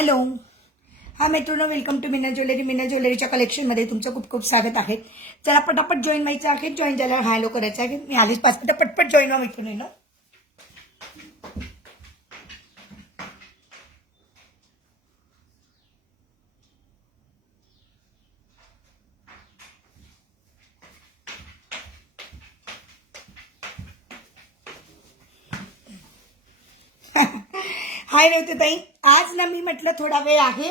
Hello. हा मैत्रिणी, welcome to Meena jewellery. Meena ज्वेलरीच्या कलेक्शनमध्ये तुमचं खूप खूप स्वागत आहे. चला पटापट जॉईन व्हायचं आहे. जॉईन झाल्यावर हॅलो करायचं आहे. मी आलीच 5 मिनिटं, पटपट जॉईन व्हा मैत्रिणी ना. हाय रेवतीताई, आज ना मी म्हटलं थोडा वेळ आहे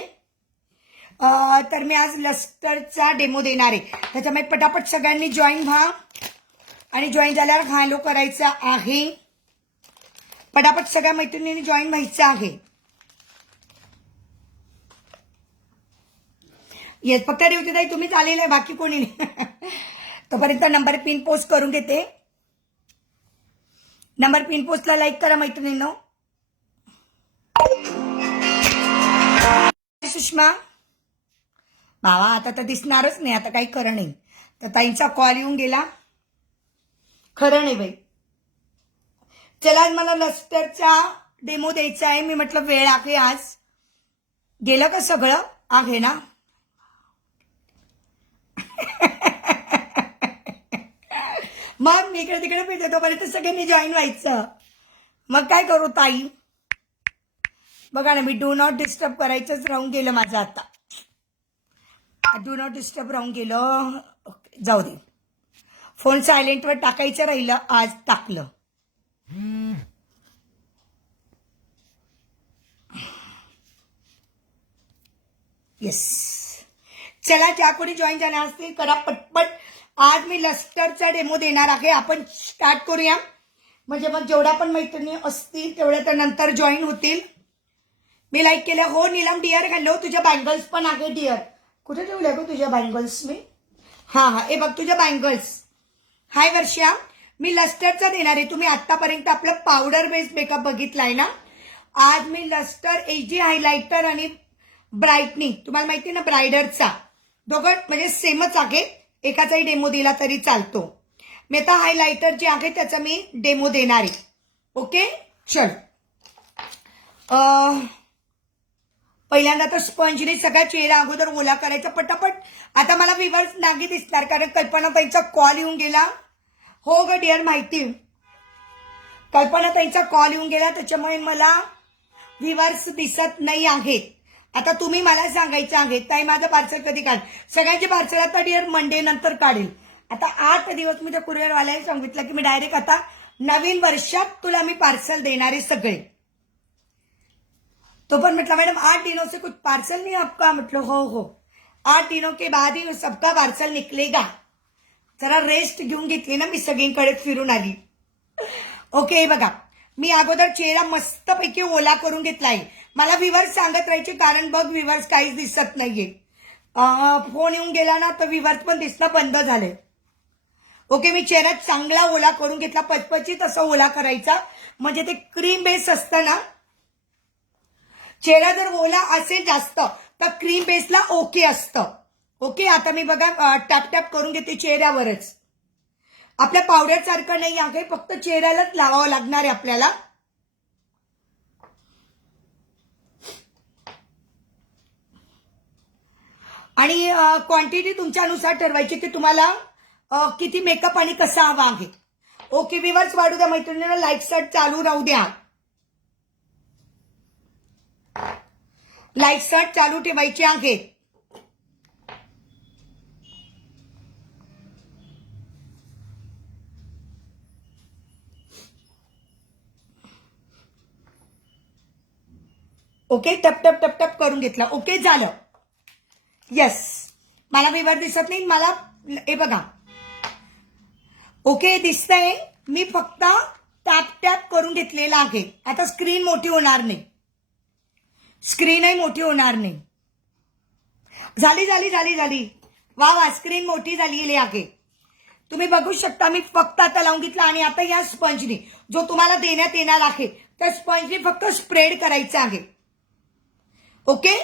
तर मी आज लस्टरचा डेमो देणार आहे. त्याच्यामुळे पटापट सगळ्यांनी जॉईन व्हा आणि जॉईन झाल्यावर हॅलो करायचं आहे. पटापट सगळ्या मैत्रिणींनी जॉईन व्हायचं आहे. येस, फक्त रेवतीताई तुम्हीच आलेलं आहे, बाकी कोणी नाही. तोपर्यंत नंबर पिन पोस्ट करून घेते. नंबर पिन पोस्टला लाईक करा मैत्रिणींनो. सुषमा बाबा आता तर दिसणारच नाही, आता काही खरं नाही. तर ताईंचा कॉल येऊन गेला, खरं नाही बाई. चला आज मला लस्टरचा डेमो द्यायचा आहे. मी म्हटलं वेळ आहे आज. गेलं का सगळं आहे ना. मग मी इकडे तिकडे फिरते, तोपर्यंत सगळ्यांनी जॉईन व्हायचं. मग काय करू ताई, बघा ना, मी डू नॉट डिस्टर्ब करायचंच राहून गेलं माझं. आता डू नॉट डिस्टर्ब राहून गेलं. जाऊ दे, फोन सायलेंटवर टाकायचं राहिलं, आज टाकलं. येस, चला ज्या कोणी जॉईन झाल्या असतील करा पटपट. आज मी लस्टरचा डेमो देणार आहे. आपण स्टार्ट करूया, म्हणजे मग जेवढ्या पण मैत्रिणी असतील तेवढ्या तर नंतर जॉईन होतील. मी लाईक केलं. हो नीलम डिअर, हॅलो. तुझ्या बँगल्स पण आहे डिअर. कुठे ठेवल्या गो तुझ्या बँगल्स मी? हा, हे बघ तुझ्या बँगल्स. हाय वर्षा, मी लस्टरचा देणार आहे. तुम्ही आतापर्यंत आपलं पावडर बेस्ड मेकअप बघितलाय ना. आज मी लस्टर एजी हायलायटर आणि ब्राईटनिंग, तुम्हाला माहिती ना ब्रायडरचा, दोघं म्हणजे सेमच आहे. एकाचाही डेमो दिला तरी चालतो. मी आता हायलायटर जे आहे त्याचा मी डेमो देणार आहे. ओके चल. पहिल्यांदा तर स्पंजने सगळा चेहरा अगोदर ओला करायचा पटापट. आता मला व्ह्यूअर्स नागी दिसणार, कारण कल्पना ताईंचा कॉल येऊन गेला. हो ग डिअर, माहिती. कल्पना ताईंचा कॉल येऊन गेला, त्याच्यामुळे मला व्ह्यूअर्स दिसत नाही आहेत. आता तुम्ही मला सांगायचं आहे ताई माझं पार्सल कधी काढ. सगळ्यांचे पार्सल आता डिअर मंडे नंतर काढेल. आता 8 दिवस मी त्या कुरिअरवाल्याने सांगितलं की मी डायरेक्ट आता नवीन वर्षात तुला मी पार्सल देणारे सगळे. तो पण म्हटलं मॅडम 8 दिनों से कुछ पार्सल नहीं आपका. म्हटलं हो हो, 8 दिनों के बाद ही सबका पार्सल निकलेगा. जरा रेस्ट घेऊन घेतली ना मी, सगळीकडे फिरून आली. ओके बघा, मी अगोदर चेहरा मस्तपैकी ओला करून घेतलाय. मला व्ह्यूअर्स सांगत राहायचे, कारण बघ व्ह्यूअर्स काहीच दिसत नाहीये. फोन येऊन गेला ना तर व्ह्यूअर्स पण दिसणं बंद झाले. ओके, मी चेहरा चांगला ओला करून घेतला, पचपचीत असं ओला करायचा, म्हणजे ते क्रीम बेस असतं ना. चेहरा जर ओला असेल जास्त तर क्रीम बेसला ओके असतं. ओके, आता मी बघा टॅप टॅप करून घेते चेहऱ्यावरच. आपल्या पावडर सारखं नाही आहे, फक्त चेहऱ्यालाच लावावं लागणार आहे आपल्याला. आणि क्वांटिटी तुमच्यानुसार ठरवायची की तुम्हाला किती मेकअप आणि कसा हवा आहे. ओके व्ह्यूअर्स, वाढू द्या मैत्रिणींना, लाईक सर्च चालू राहू द्या. लाईक सर्च चालू ठेवायचे आहे. ओके, टप टप टप टप करून घेतला. ओके झालं. येस, मला व्ह्यूअर दिसत नाही, मला हे बघा. ओके दिसतंय, मी फक्त टॅप टॅप करून घेतलेला आहे. आता स्क्रीन मोठी होणार नाही, स्क्रीनही मोठी होणार नाही. झाली झाली झाली झाली. वा वा, स्क्रीन मोठी झालेली आहे. तुम्ही बघू शकता, मी फक्त आता लावून घेतला. आणि आता या स्पंजनी जो तुम्हाला देण्यात येणार आहे त्या स्पंजनी फक्त स्प्रेड करायचं आहे. ओके,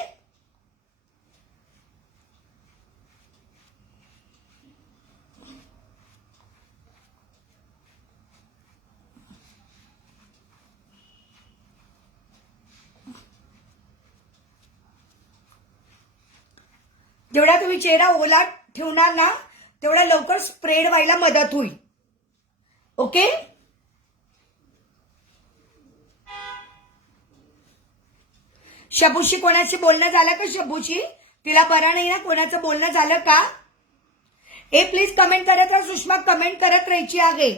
जेवढा तुम्ही चेहरा ओला ठेवणार ना तेवढा लवकर स्प्रेड व्हायला मदत होईल. ओके. शबूशी कोणाशी बोलणं झालं का? शबूशी तिला बरा नाही ना, कोणाचं बोलणं झालं का? ए प्लीज कमेंट करत राहा सुषमा, कमेंट करत राहायची आगे.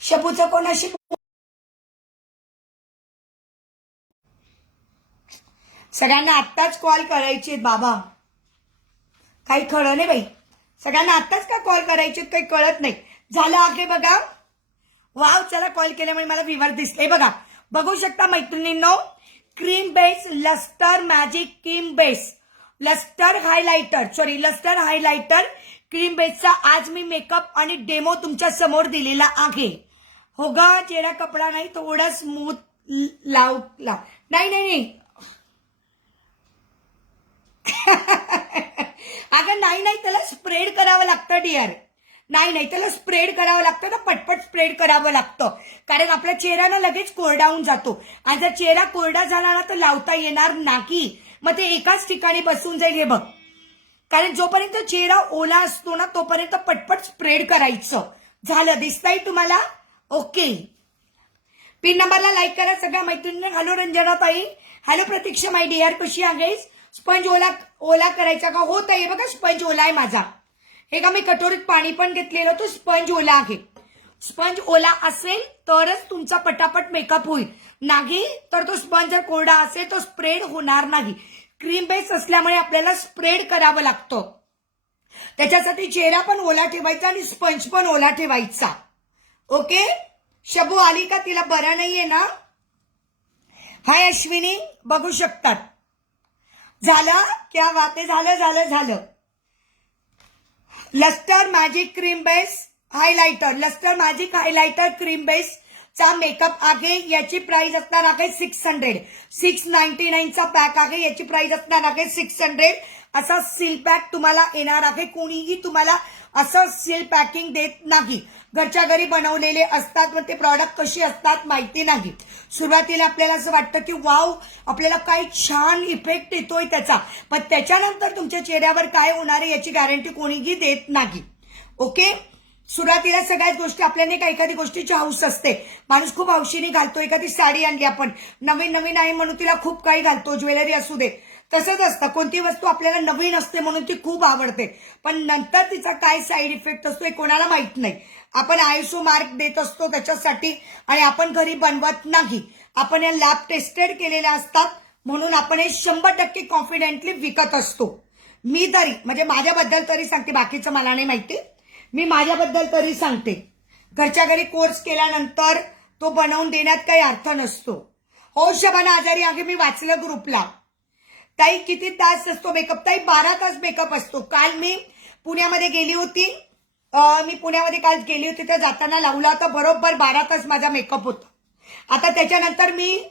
शबूचं कोणाशी सगळ्यांना आत्ताच कॉल करायचे बाबा, काही खरं नाही बाई. सगळ्यांना आत्ताच का कॉल करायचे काही कळत नाही. झालं आगे बघा. वाव, चला कॉल केल्यामुळे मला व्ह्यूअर दिसले बघा. बघू शकता मैत्रिणींनो, cream base luster magic cream base luster highlighter cream बेसचा आज मी मेकअप आणि डेमो तुमच्या समोर दिलेला आहे. हो गा, चेहरा कपडा नाही, थोडा स्मूथ लाव. नाही अगं नाही, त्याला स्प्रेड करावं लागतं डिअर. नाही त्याला स्प्रेड करावं लागतं ना, पटपट स्प्रेड करावं लागतं. कारण आपल्या चेहरा ना लगेच कोरडा होऊन जातो आणि जर चेहरा कोरडा झाला ना तर लावता येणार नाही. मग ते एकाच ठिकाणी बसून जाईल. हे बघ, कारण जोपर्यंत चेहरा ओला असतो ना तोपर्यंत पटपट स्प्रेड करायचं. झालं, दिसतंय तुम्हाला? ओके. पिन नंबरला लाईक करा सगळ्या मैत्रिणींना. हॅलो रंजना ताई, हॅलो प्रतीक्षा माय डिअर, कशी आहेस? स्पंज ओला करायचा का? होत आहे बघा, स्पंज ओला आहे माझा. हे का मी कटोरीत पाणी पण घेतलेलं, तो स्पंज ओला आहे. स्पंज ओला असेल तरच तुमचा पटापट मेकअप होईल, नाही तर तो स्पंज जर कोरडा असेल तो स्प्रेड होणार नाही. क्रीम बेस असल्यामुळे आपल्याला स्प्रेड करावं लागतं. त्याच्यासाठी चेहरा पण ओला ठेवायचा आणि स्पंज पण ओला ठेवायचा. ओके. शबू आली का? तिला बरं नाहीये ना? हाय अश्विनी, बघू शकतात. झालं, क्या बात आहे. झालं. Luster magic cream base highlighter, luster magic highlighter cream base चा मेकअप आहे. याची प्राइस असणार आहे 600. 699चा पॅक आहे. याची प्राइस असणार आहे 600. असा सील पॅक तुम्हाला येणार आहे. कोणीही तुम्हाला असं सील पॅकिंग देत नाही. घरच्या घरी बनवलेले असतात, मग ते प्रॉडक्ट कशी असतात माहिती नाही. सुरुवातीला आपल्याला असं वाटतं की वाव, आपल्याला काय छान इफेक्ट येतोय त्याचा, पण त्याच्यानंतर तुमच्या चेहऱ्यावर काय होणार आहे याची गॅरंटी कोणीही देत नाही. ओके. सुरुवातीला सगळ्याच गोष्टी आपल्याला एखादी गोष्टीची हौस असते. माणूस खूप हौशीने घालतो. एखादी साडी आणली आपण, नवीन आहे म्हणून तिला खूप काही घालतो, ज्वेलरी असू दे. तसंच असतं, कोणती वस्तू आपल्याला नवीन असते म्हणून ती खूप आवडते, पण नंतर तिचा काय साईड इफेक्ट असतो हे कोणाला माहित नाही. आपण आयएसओ मार्क देत असतो त्याच्यासाठी आणि आपण घरी बनवत नाही. आपण या लॅब टेस्टेड केलेल्या असतात म्हणून आपण हे 100% कॉन्फिडेंटली विकत असतो. मी तरी म्हणजे माझ्याबद्दल तरी सांगते, बाकीचं मला नाही माहिती, मी माझ्याबद्दल तरी सांगते. घरच्या घरी कोर्स केल्यानंतर तो बनवून देण्यात काही अर्थ नसतो. हो शबाना आजारी आहे, मी वाचलं ग्रुपला. ताई किती तास असतो मेकअप? ताई 12 तास मेकअप असतो. काल मी पुण्यामध्ये गेली होती, तर जाताना लावला होता, बरोबर 12 तास माझा मेकअप होता. आता त्याच्यानंतर मी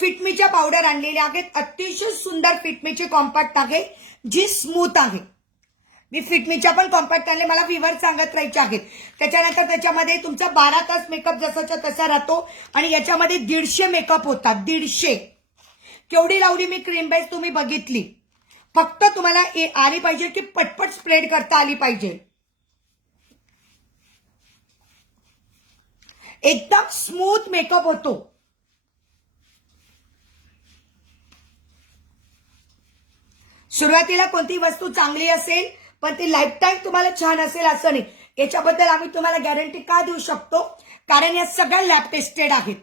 फिटमीच्या पावडर आणलेल्या आहेत. अतिशय सुंदर फिटमीची कॉम्पॅक्ट आहे जी स्मूथ आहे. मी फिटमीच्या पण कॉम्पॅक्ट आणले, मला व्ह्यूअर सांगत राहायचे आहेत. त्याच्यानंतर त्याच्यामध्ये तुमचा 12 तास मेकअप जसाच्या तसा राहतो आणि याच्यामध्ये 150 मेकअप होतात. 150. केवढी लावली मी क्रीम बेस तुम्ही बघितली. फक्त तुम्हाला आली पाहिजे की पटपट स्प्रेड करता आली पाहिजे. एकदम स्मूथ मेकअप होतो. सुरुवातीला कोणती वस्तू चांगली असेल पण ती लाईफ टाईम तुम्हाला छान असेल असं नाही. याच्याबद्दल आम्ही तुम्हाला गॅरंटी का देऊ शकतो? कारण या सगळ्या लॅब टेस्टेड आहेत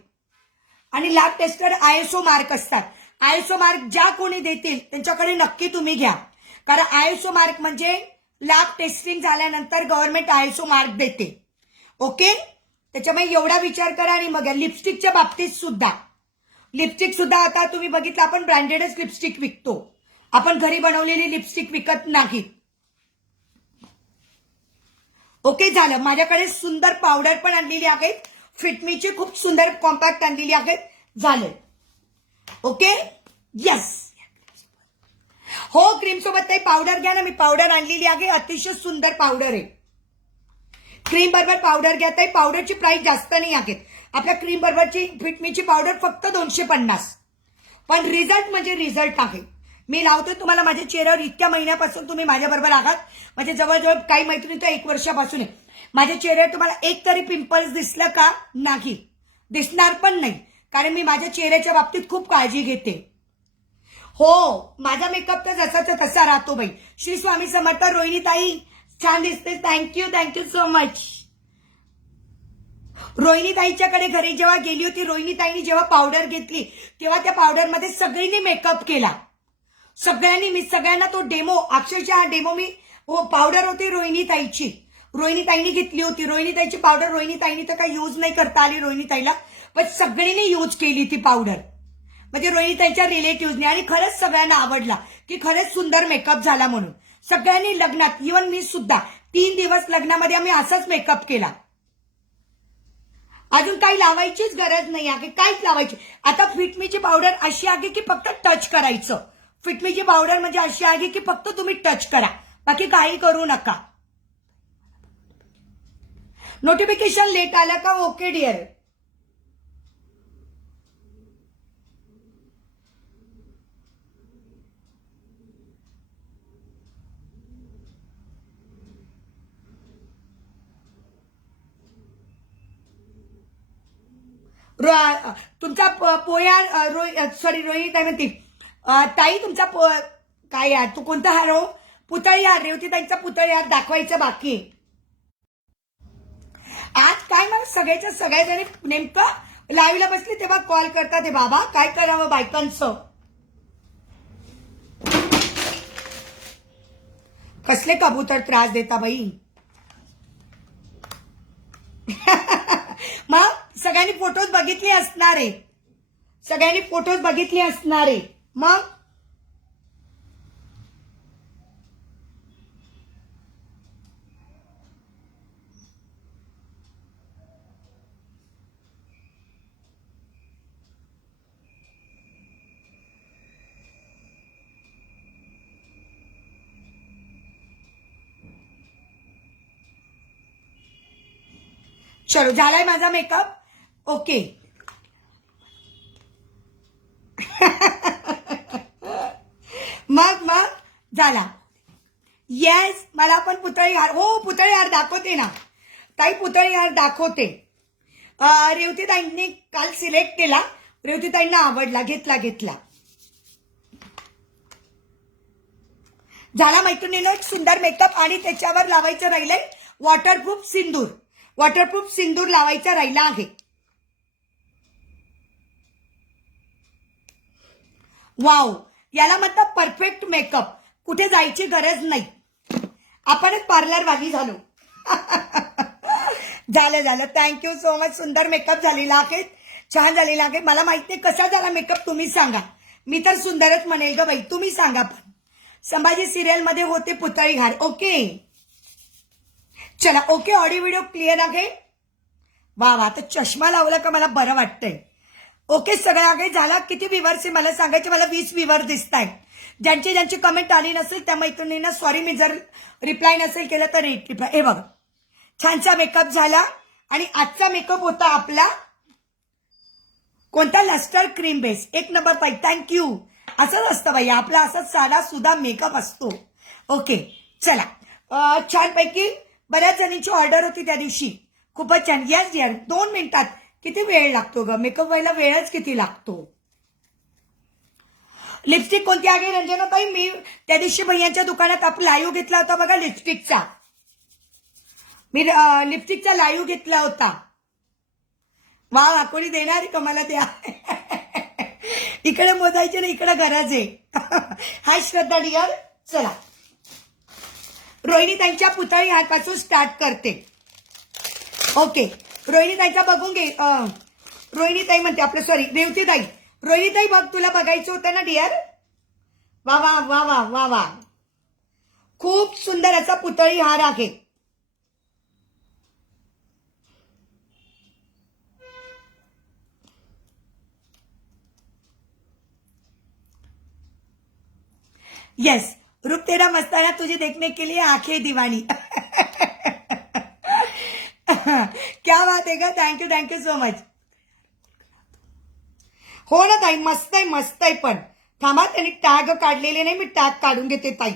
आणि लॅब टेस्टेड आयएसओ मार्क असतात. आयएसओ मार्क ज्या कोणी देतील त्यांच्याकडे नक्की तुम्ही घ्या, कारण आयएसओ मार्क म्हणजे लॅब टेस्टिंग झाल्यानंतर गव्हर्नमेंट आयएसओ मार्क देते. ओके. त्याच्यामुळे एवढा विचार करा. आणि मग लिपस्टिकच्या बाबतीत सुद्धा आता तुम्ही बघितलं, आपण ब्रँडेडच लिपस्टिक विकतो, आपण घरी बनवलेली लिपस्टिक विकत नाही. ओके. झालं. माझ्याकडे सुंदर पावडर पण आणलेली आहेत, फिटमीची खूप सुंदर कॉम्पॅक्ट आणलेली आहेत. झालं. ओके. यस. हो, क्रीम सोबत काही पावडर घ्या ना, मी पावडर आणलेली आहे, अतिशय सुंदर पावडर आहे. क्रीम बरोबर पावडर घ्या. ताई पावडरची प्राइस जास्त नाही आहे. आपल्या क्रीम बरोबरची फिटमीची पावडर फक्त 250. पण रिझल्ट म्हणजे रिझल्ट आहे. मी लावतोय तुम्हाला माझ्या चेहऱ्यावर. इतक्या महिन्यापासून तुम्ही माझ्याबरोबर आहात. म्हणजे जवळजवळ काही मैत्रिणी तर 1 वर्षापासून आहे. माझ्या चेहऱ्यावर तुम्हाला एक तरी पिंपल्स दिसलं का? नाही, दिसणार पण नाही. कारण मी माझ्या चेहऱ्याच्या बाबतीत खूप काळजी घेते. हो, माझा मेकअप तर जसाचा तसा राहतो बाई. श्री स्वामी समर्थ. रोहिणी ताई छान दिसते. Thank you so much. रोहिणी ताईच्याकडे घरी जेव्हा गेली होती, रोहिणी ताईनी जेव्हा पावडर घेतली तेव्हा त्या पावडरमध्ये सगळ्यांनी मेकअप केला. सगळ्यांनी. मी सगळ्यांना तो डेमो, अक्षरशः हा डेमो मी, पावडर होती रोहिणी ताईची, रोहिणी ताईनी घेतली होती. रोहिणी ताईची पावडर रोहिणी ताईनी तर काही यूज नाही करता आली रोहिणी ताईला, पण सगळ्यांनी यूज केली ती पावडर. म्हणजे रोहिणी ताईच्या रिलेटिव्हनी. आणि खरंच सगळ्यांना आवडला की खरंच सुंदर मेकअप झाला म्हणून. सगळ्यांनी लग्नात, इव्हन मी सुद्धा 3 दिवस लग्नामध्ये आम्ही असाच मेकअप केला. अजून काही लावायचीच गरज नाही आहे, काहीच लावायची. आता फिटमीची पावडर अशी आहे की फक्त टच करायचं. फिटमीची पावडर म्हणजे अशी आहे की फक्त तुम्ही टच करा, बाकी काही करू नका. नोटिफिकेशन लेट आलं का? Okay dear. तुमचा पोया सॉरी रोहिणी काय म्हणते ताई, तुमचा काय यार, तू कोणता हार हो? पुतळी हार. रेवती ताईचा पुतळी हार दाखवायचं बाकी. आज काय मला सगळ्याच्या सगळ्या जणी नेमकं लाईव्हला बसली तेव्हा कॉल करतात. बाबा काय करावं बायकांचं. कसले कबूतर त्रास देता बाई. मग सगळ्यांनी फोटोज बघितले असणार आहे. सगळ्यांनी फोटोज बघितले असणार आहे. मग चलो, झालाय माझा मेकअप. ओके. मग झाला. येस, मला पण पुतळी हार. हो, पुतळी हार दाखवते ना ताई, पुतळी हार दाखवते. रेवती ताईंनी काल सिलेक्ट केला, रेवती ताईंना आवडला, घेतला. झाला मैत्रिणीनं एक सुंदर मेकअप. आणि त्याच्यावर लावायचं राहिलंय वॉटरप्रूफ सिंदूर. वॉटरप्रूफ सिंदूर लावायचा राहिला आहे. वाव, याला म्हणतात परफेक्ट मेकअप. कुठे जायची गरज नाही, आपणच पार्लरवाली झालो. झालं. Thank you so much. सुंदर मेकअप झालेला आहे, छान झालेला आहे. मला माहित नाही कसा झाला मेकअप, तुम्ही सांगा. मी तर सुंदरच म्हणेल ग बाई, तुम्ही सांगा. पण संभाजी सिरियल मध्ये होते पुतळी हार. ओके, चला. ओके, ऑडिओ व्हिडिओ क्लिअर आहे. वा, तर चष्मा लावला का मला बरं वाटतंय. ओके, सगळं आगे झाला. किती व्ह्यूअर्स आहे मला सांगायचे. मला 20 व्ह्यूअर्स दिसत आहेत. ज्यांची कमेंट आली नसेल त्या मैत्रिणींना सॉरी, मी जर रिप्लाय नसेल केलं तर रिप्लाय. हे बघा, छानसा मेकअप झाला. आणि आजचा मेकअप होता आपला कोणता? Luster cream base. 1 नंबर ताई, थँक्यू. असंच असतं बाई, आपला असाच साधा सुद्धा मेकअप असतो. ओके, चला. छानपैकी बऱ्याच जणींची ऑर्डर होती त्या दिवशी. खूपच छान. Yes dear. 2 मिनिटात. किती वेळ लागतो ग मेकअप व्हायला? वेळच किती लागतो. लिपस्टिक कोणती आहे रंजना ताई? मी त्या दिवशी भैयांच्या दुकानात आपण लाईव्ह घेतला होता बघा लिपस्टिकचा. मी लिपस्टिकचा लाईव्ह घेतला होता. वा, कोणी देणार का मला द्या. इकडे मोजायचे ना, इकडे गरज आहे. हाय श्रद्धा डिअर. चला, रोहिणी ताईंच्या पुतळी हारपासून स्टार्ट करते. ओके, रोहिणी ताईचा बघून घे. रोहिणी ताई म्हणते आपलं, सॉरी रेवती ताई. रोहिणी ताई बघ, तुला बघायचं होतं ना डिअर. वा, खूप सुंदर असा पुतळी हार आहे. यस, रूप तेरा मस्ताना तुझे देखने के लिए आंखें दीवानी. क्या बात आहे का. Thank you so much. हो ना ताई, मस्त आहे मस्त आहे. पण थांबा, त्यांनी टॅग काढलेले नाही, मी टॅग काढून घेते ताई.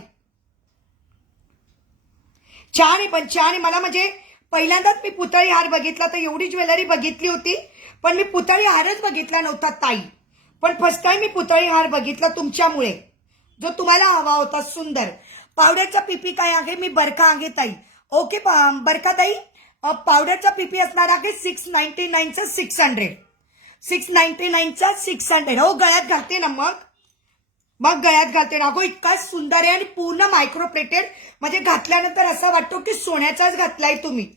छान आहे, पण छान आहे. मला म्हणजे पहिल्यांदाच मी पुतळी हार बघितला, तर एवढी ज्वेलरी बघितली होती पण मी पुतळी हारच बघितला नव्हता ताई. पण फर्स्ट टाइम मी पुतळी हार बघितला तुमच्यामुळे, जो तुम्हाला हवा होता. सुंदर. पावडरचा पीपी काय आहे? मी बरखा आहे ताई. ओके बरखा ताई, पावडरचा पीपी असणार आहे 699चा 600. 699चा 600. हो, गळ्यात घालते ना, मग गळ्यात घालते ना. अगो इतका सुंदर आहे आणि पूर्ण मायक्रो प्लेटेड, म्हणजे घातल्यानंतर असं वाटतो की सोन्याचाच घातलाय तुम्ही.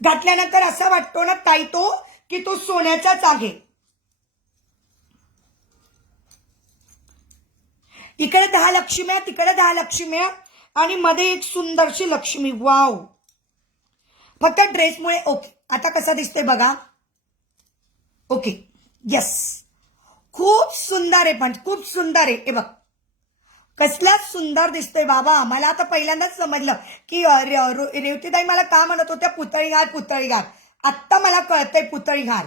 घातल्यानंतर असा वाटतो ना ताई तो, की तो सोन्याचाच आहे. इकडे 10 लक्ष्म्या, तिकडे 10 लक्ष्म्या आणि मध्ये एक सुंदरशी लक्ष्मी. वाव. फक्त ड्रेसमुळे. ओके, आता कसा दिसतोय बघा. ओके, यस, खूप सुंदर आहे, पण खूप सुंदर आहे. हे बघ कसला सुंदर दिसतोय बाबा. मला आता पहिल्यांदाच समजलं की रेवतीताई मला का म्हणत होत्या पुतळीघार पुतळीघार. आत्ता मला कळतंय पुतळीघार.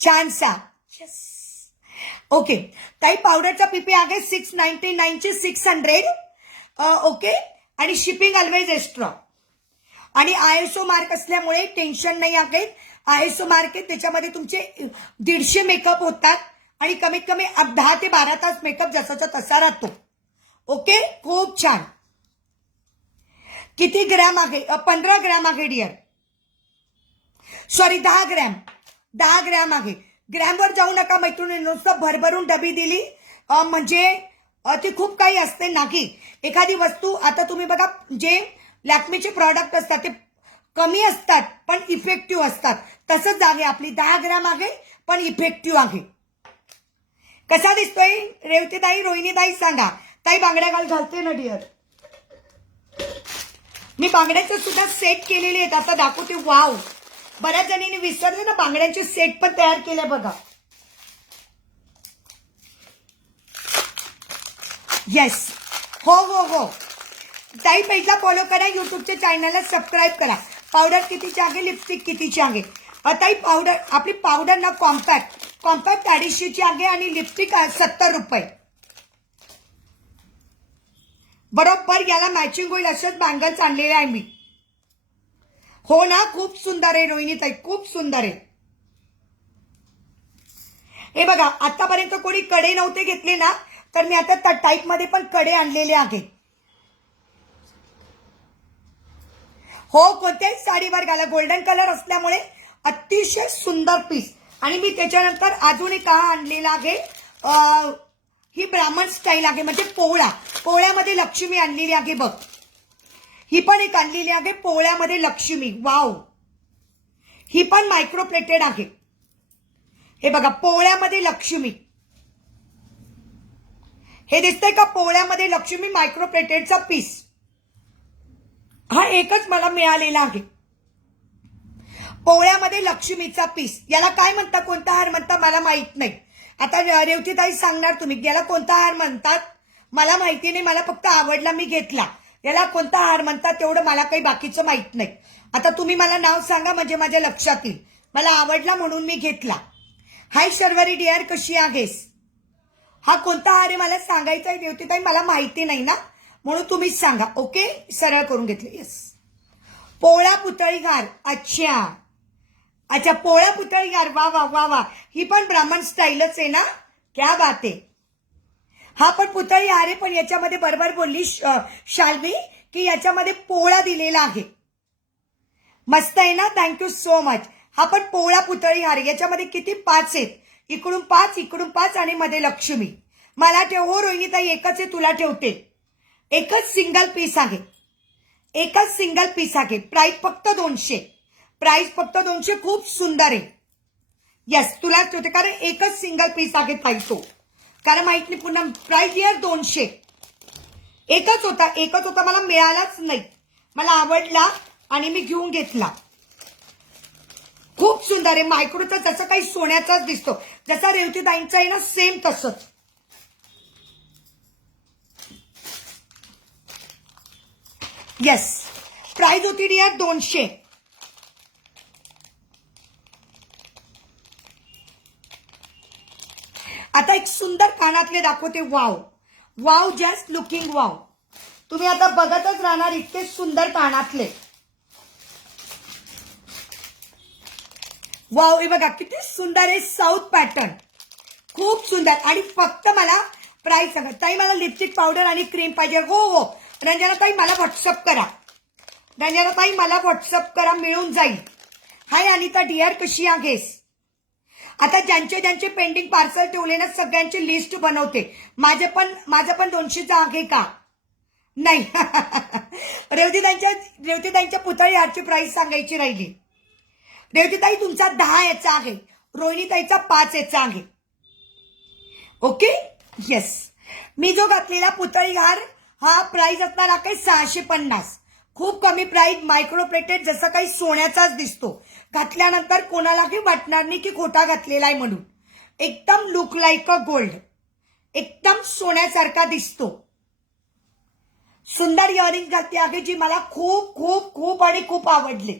छानसा. यस. ओके ताई, पावडरचा पीपी आहे 699ची 600. ओके, आणि शिपिंग ऑलवेज एक्स्ट्रा. आणि आयएसओ मार्क असल्यामुळे टेन्शन नाही आहे. आयएसओ मार्क आहे, त्याच्यामध्ये तुमचे 150 मेकअप होतात आणि कमीत कमी 10 ते 12 तास मेकअप जसाचा तसा राहतो. ओके, खूप छान. किती ग्रॅम आहे? 15 ग्रॅम आहे डिअर. Sorry, 10 gram. 10 ग्रॅम आहे. ग्रॅमवर जाऊ नका मैत्रिणी, नुसतं भरभरून डबी दिली म्हणजे ती खूप काही असते ना. की एखादी वस्तू, आता तुम्ही बघा, जे लॅक्मेचे प्रॉडक्ट असतात ते कमी असतात पण इफेक्टिव्ह असतात. तसंच आहे आपली. 10 ग्रॅम आहे पण इफेक्टिव्ह आहे. कसा दिसतोय रेवतीताई, रोहिणीताई सांगा. ताई बांगड्या घालते ना डिअर. मी बांगड्याचं सुद्धा सेट केलेले आहेत, आता दाखवते. वाव, बऱ्याच जणींनी विसरले ना, बांगड्यांचे सेट पण तयार केले बघा. येस, हो हो हो ताई, पेजला फॉलो करा, युट्यूबच्या चॅनलला सबस्क्राईब करा. पावडर कितीची आहे, लिपस्टिक कितीची आहे? ताई पावडर, आपली पावडर ना कॉम्पॅक्ट 250ची आहे आणि लिपस्टिक 70 रुपये. बरोबर याला मॅचिंग होईल असेच बँगल्स आणलेले आहे मी. हो ना, खूप सुंदर आहे रोहिणीताई, खूप सुंदर आहे. हे बघा, आतापर्यंत कोणी कडे नव्हते घेतले ना, तर मी आता टाईप मध्ये पण कडे आणलेले आहेत. हो, कोणत्याही साडीवर घाला. गोल्डन कलर असल्यामुळे अतिशय सुंदर पीस. आणि मी त्याच्यानंतर अजून एक आणलेला आहे. ही ब्राह्मण स्टाईल आहे, म्हणजे पोळ्यामध्ये लक्ष्मी आणलेली आहे बघ. ही पण एक आणलेली आहे पोळ्यामध्ये लक्ष्मी. वाव, ही पण मायक्रो प्लेटेड आहे. हे बघा, पोळ्यामध्ये लक्ष्मी. हे दिसतंय का? पोळ्यामध्ये लक्ष्मी, मायक्रो प्लेटेडचा पीस. हा एकच मला मिळालेला आहे. पोळ्यामध्ये लक्ष्मीचा पीस. याला काय म्हणता, कोणता हार म्हणता मला माहित नाही. आता रेवतीताई सांगणार तुम्ही याला कोणता हार म्हणतात. मला माहिती नाही, मला फक्त आवडला मी घेतला. याला कोणता हार म्हणतात तेवढं मला काही बाकीचं माहित नाही. आता तुम्ही मला नाव सांगा म्हणजे माझ्या लक्षात येईल. मला आवडला म्हणून मी घेतला. हाय शर्वरी डिअर, कशी आहेस? हा कोणता हार आहे मला सांगायचा आहे रेवतीताई, मला माहिती नाही ना, म्हणून तुम्हीच सांगा. ओके, सरळ करून घेतले. येस, पोळा पुतळी हार. अच्छा अच्छा, पोळा पुतळी हार. वा वा वा वा, ही पण ब्राह्मण स्टाईलच आहे ना. क्या बात आहे. हा पण पुतळी हार आहे, पण याच्यामध्ये बरोबर बोलली शाल्वी की याच्यामध्ये पोळा दिलेला आहे. मस्त आहे ना, थँक्यू सो मच. हा पण पोळा पुतळी हार. याच्यामध्ये किती 5 आहेत. इकडून 5, इकडून 5 आणि मध्ये लक्ष्मी. मला ठेव. हो रोहिणीताई, एकच आहे, तुला ठेवते. एकच सिंगल पीस आहे. एकच सिंगल पीस आहे. प्राइस फक्त 200. प्राइस फक्त 200. खूप सुंदर आहे. यस, तुला ठेवते कारण एकच सिंगल पीस आहे ताई तो. कारण माहित नाही पुन्हा. Price dear 200. एकच होता, मला मिळालाच नाही. मला आवडला आणि मी घेऊन घेतला. खूप सुंदर आहे. मायक्रोचा जसं काही सोन्याचाच दिसतो, जसा रेवतीताईंचा आहे ना, सेम तसंच. येस, प्राइस होती डिअर 200. आता एक सुंदर कानातले दाखवते. Wow wow, just looking wow. तुम्ही आता बघतच राहणार, इतके सुंदर कानातले. वाव, हे बघा किती सुंदर आहे. साऊथ पॅटर्न, खूप सुंदर. आणि फक्त मला प्राइस सांगा ताई. मला लिपस्टिक पावडर आणि क्रीम पाहिजे. हो हो रंजना ताई, मला व्हॉट्सअप करा. रंजना ताई मला व्हॉट्सअप करा, मिळून जाईल. हाय अनिता डिअर, कशी आहेस? आता ज्यांचे ज्यांचे पेंडिंग पार्सल ठेवले ना, सगळ्यांची लिस्ट बनवते. माझं पण 200चं आहे का? नाही. रेवतीताईंच्या पुतळी हारची प्राइस सांगायची राहिली. रेवतीताई तुमचा 10 याचा आहे, रोहिणीताईचा 5 याचा आहे. Okay, yes. मी जो घातलेला पुतळी हार हा प्राइस असणार आहे 650. खूप कमी प्राइस, मायक्रोप्लेटेड, जसं काही सोन्याचाच दिसतो. घातल्यानंतर कोणालाही वाटणार नाही की खोटा घातलेला आहे म्हणून. एकदम लुक लाईक अ गोल्ड, एकदम सोन्यासारखा दिसतो. सुंदर इयरिंग घातली आहे जी मला खूप खूप खूप आणि खूप आवडले.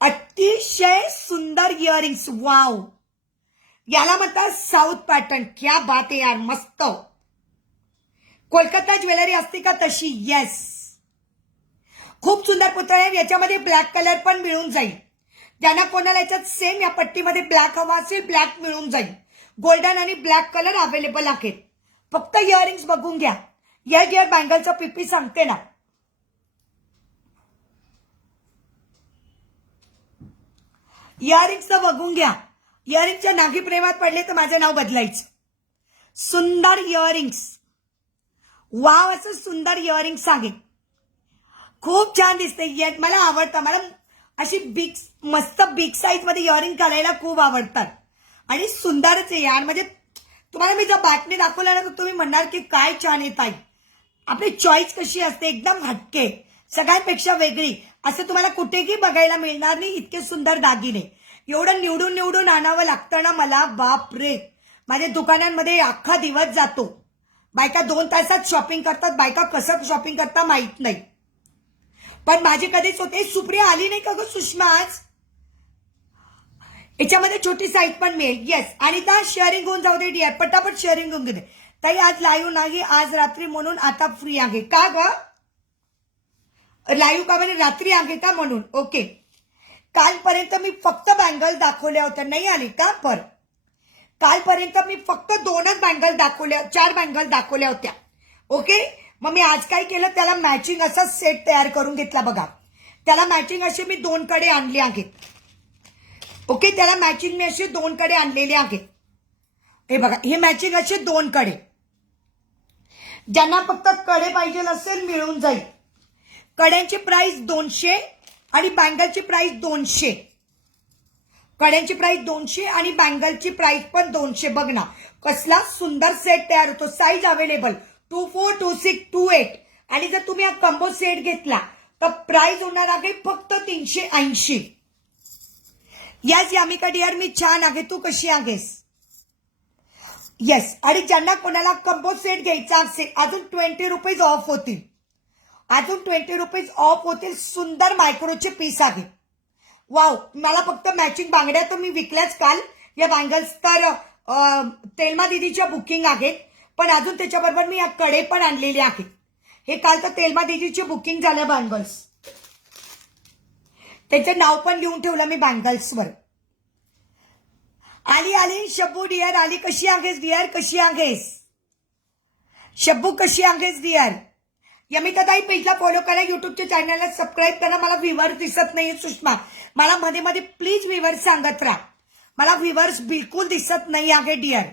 अतिशय सुंदर इयरिंग्स. वाव, याला म्हणतात साऊथ पॅटर्न. क्या बात आहे यार, मस्त. कोलकाता ज्वेलरी असते का तशी? येस, खूप सुंदर पुतळे. याच्यामध्ये ब्लॅक कलर पण मिळून जाईल. ज्यांना कोणाला याच्यात सेम या पट्टीमध्ये ब्लॅक हवा असेल, ब्लॅक मिळून जाईल. गोल्डन आणि ब्लॅक कलर अवेलेबल आहेत. फक्त इयरिंग्स बघून घ्या. या बँगलचा पीपी सांगते ना. इयरिंग्सचं बघून घ्या. इयरिंगच्या नागी प्रेमात पडले तर माझं नाव बदलायचं. सुंदर इयरिंग्स. वाव, असं सुंदर इयरिंग्स आहे. खूप छान दिसते. मला आवडतं. मला अशी बिग, मस्त बिग साईज मध्ये इयरिंग करायला खूप आवडतात. आणि सुंदरच आहे यार. म्हणजे तुम्हाला मी जर बॅटने दाखवलं ना, तर तुम्ही म्हणणार की काय छान आहे ताई. आपली चॉईस कशी असते, एकदम हटके, सगळ्यांपेक्षा वेगळी. असं तुम्हाला कुठेही बघायला मिळणार नाही. इतके सुंदर दागिने. एवढं निवडून निवडून आणावं लागतं ना मला, बाप रे. माझ्या दुकानांमध्ये अख्खा दिवस जातो. बायका 2 तासात शॉपिंग करतात. बायका कसं शॉपिंग करतात माहित नाही. पण माझी कधीच होते. सुप्रिया आली नाही का ग सुषमा आज? याच्यामध्ये छोटी साईज पण मिळेल. येस, आणि त्या शेअरिंग होऊन जाऊ दे डिअर, पटापट शेअरिंग होऊन दे. ताई आज लाईव्ह नाही, आज रात्री म्हणून आता फ्री आहे. का ग? लाईव्ह का म्हणजे रात्री आहे का म्हणून? ओके. कालपर्यंत मी फक्त बँगल दाखवल्या होत्या, नाही आली का? पर कालपर्यंत मी फक्त 2च बँगल दाखवल्या, 4 बँगल दाखवल्या होत्या. ओके. मग मी आज काय केलं, त्याला मॅचिंग असा सेट तयार करून घेतला. बघा, त्याला मॅचिंग असे मी 2 कडे आणले आहेत. ओके, त्याला मॅचिंग मी असे 2 कडे आणलेले आहेत. हे बघा, हे मॅचिंग असे 2 कडे. ज्यांना फक्त कडे पाहिजे असेल मिळून जाईल. कड्यांची प्राइस 200 आणि बँगलची प्राइस 200. कड्यांची प्राइस 200 आणि बँगलची प्राइस पण 200. बघ ना कसला सुंदर सेट तयार होतो. Size available 24, 26, 28. आणि जर तुम्ही हा कंबो सेट घेतला तर प्राइस होणार आहे फक्त 380. यस यामिका डिअर, मी छान आहे. तू कशी आहेस? येस. आणि ज्यांना कोणाला कंबो सेट घ्यायचा असेल, अजून 20 रुपीज ऑफ होतील. अजून 20 रुपीज ऑफ होतील. सुंदर मायक्रोचे पीस आहे. वाव, मला फक्त मॅचिंग बांगड्या तर मी विकल्याच काल. या बँगल्स तर तेलमा दीदीच्या बुकिंग आहेत. पण अजून त्याच्याबरोबर मी या कडे पण आणलेले आहेत. हे काल तर तेलमा दीदीची बुकिंग झालं बँगल्स. त्याचं नाव पण लिहून ठेवलं मी बँगल्सवर. आली शब्बू डिअर आली. कशी आहेस डिअर, कशी आहेस शब्बू, कशी आहेस डिअर? यमिता ताई पेजला फॉलो करा, युट्यूबच्या चॅनलला सबस्क्राईब करा. मला व्ह्यूअर्स दिसत नाहीये सुषमा, मला मध्ये मध्ये प्लीज व्ह्यूअर्स सांगत राहा. मला व्ह्यूअर्स बिलकुल दिसत नाही आहे डिअर.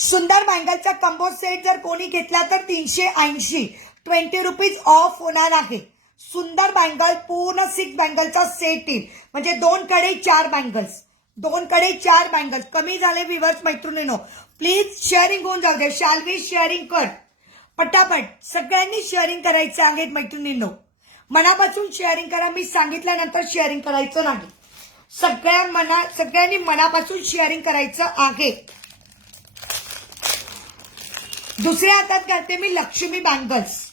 सुंदर बँगलचा कंबो सेट जर कोणी घेतला तर 380, 20 रुपीज ऑफ होणार आहे. सुंदर बँगल, पूर्ण 6 बँगलचा सेट येईल. म्हणजे 2 कडे 4 बँगल्स, 2 कडे 4 बँगल्स. कमी झाले व्ह्यूअर्स मैत्रिणींनो, प्लीज शेअरिंग होऊन जाऊ दे. शाल्वी शेअरिंग कर पटापट. सगळ्यांनी शेअरिंग करायचं आहे मैत्रिणींनो. मनापासून शेअरिंग करा. मी सांगितल्यानंतर शेअरिंग करायचं नाही. सगळ्यांनी मनापासून शेअरिंग करायचं आहे. दुसऱ्या हातात घालते मी लक्ष्मी बँगल्स.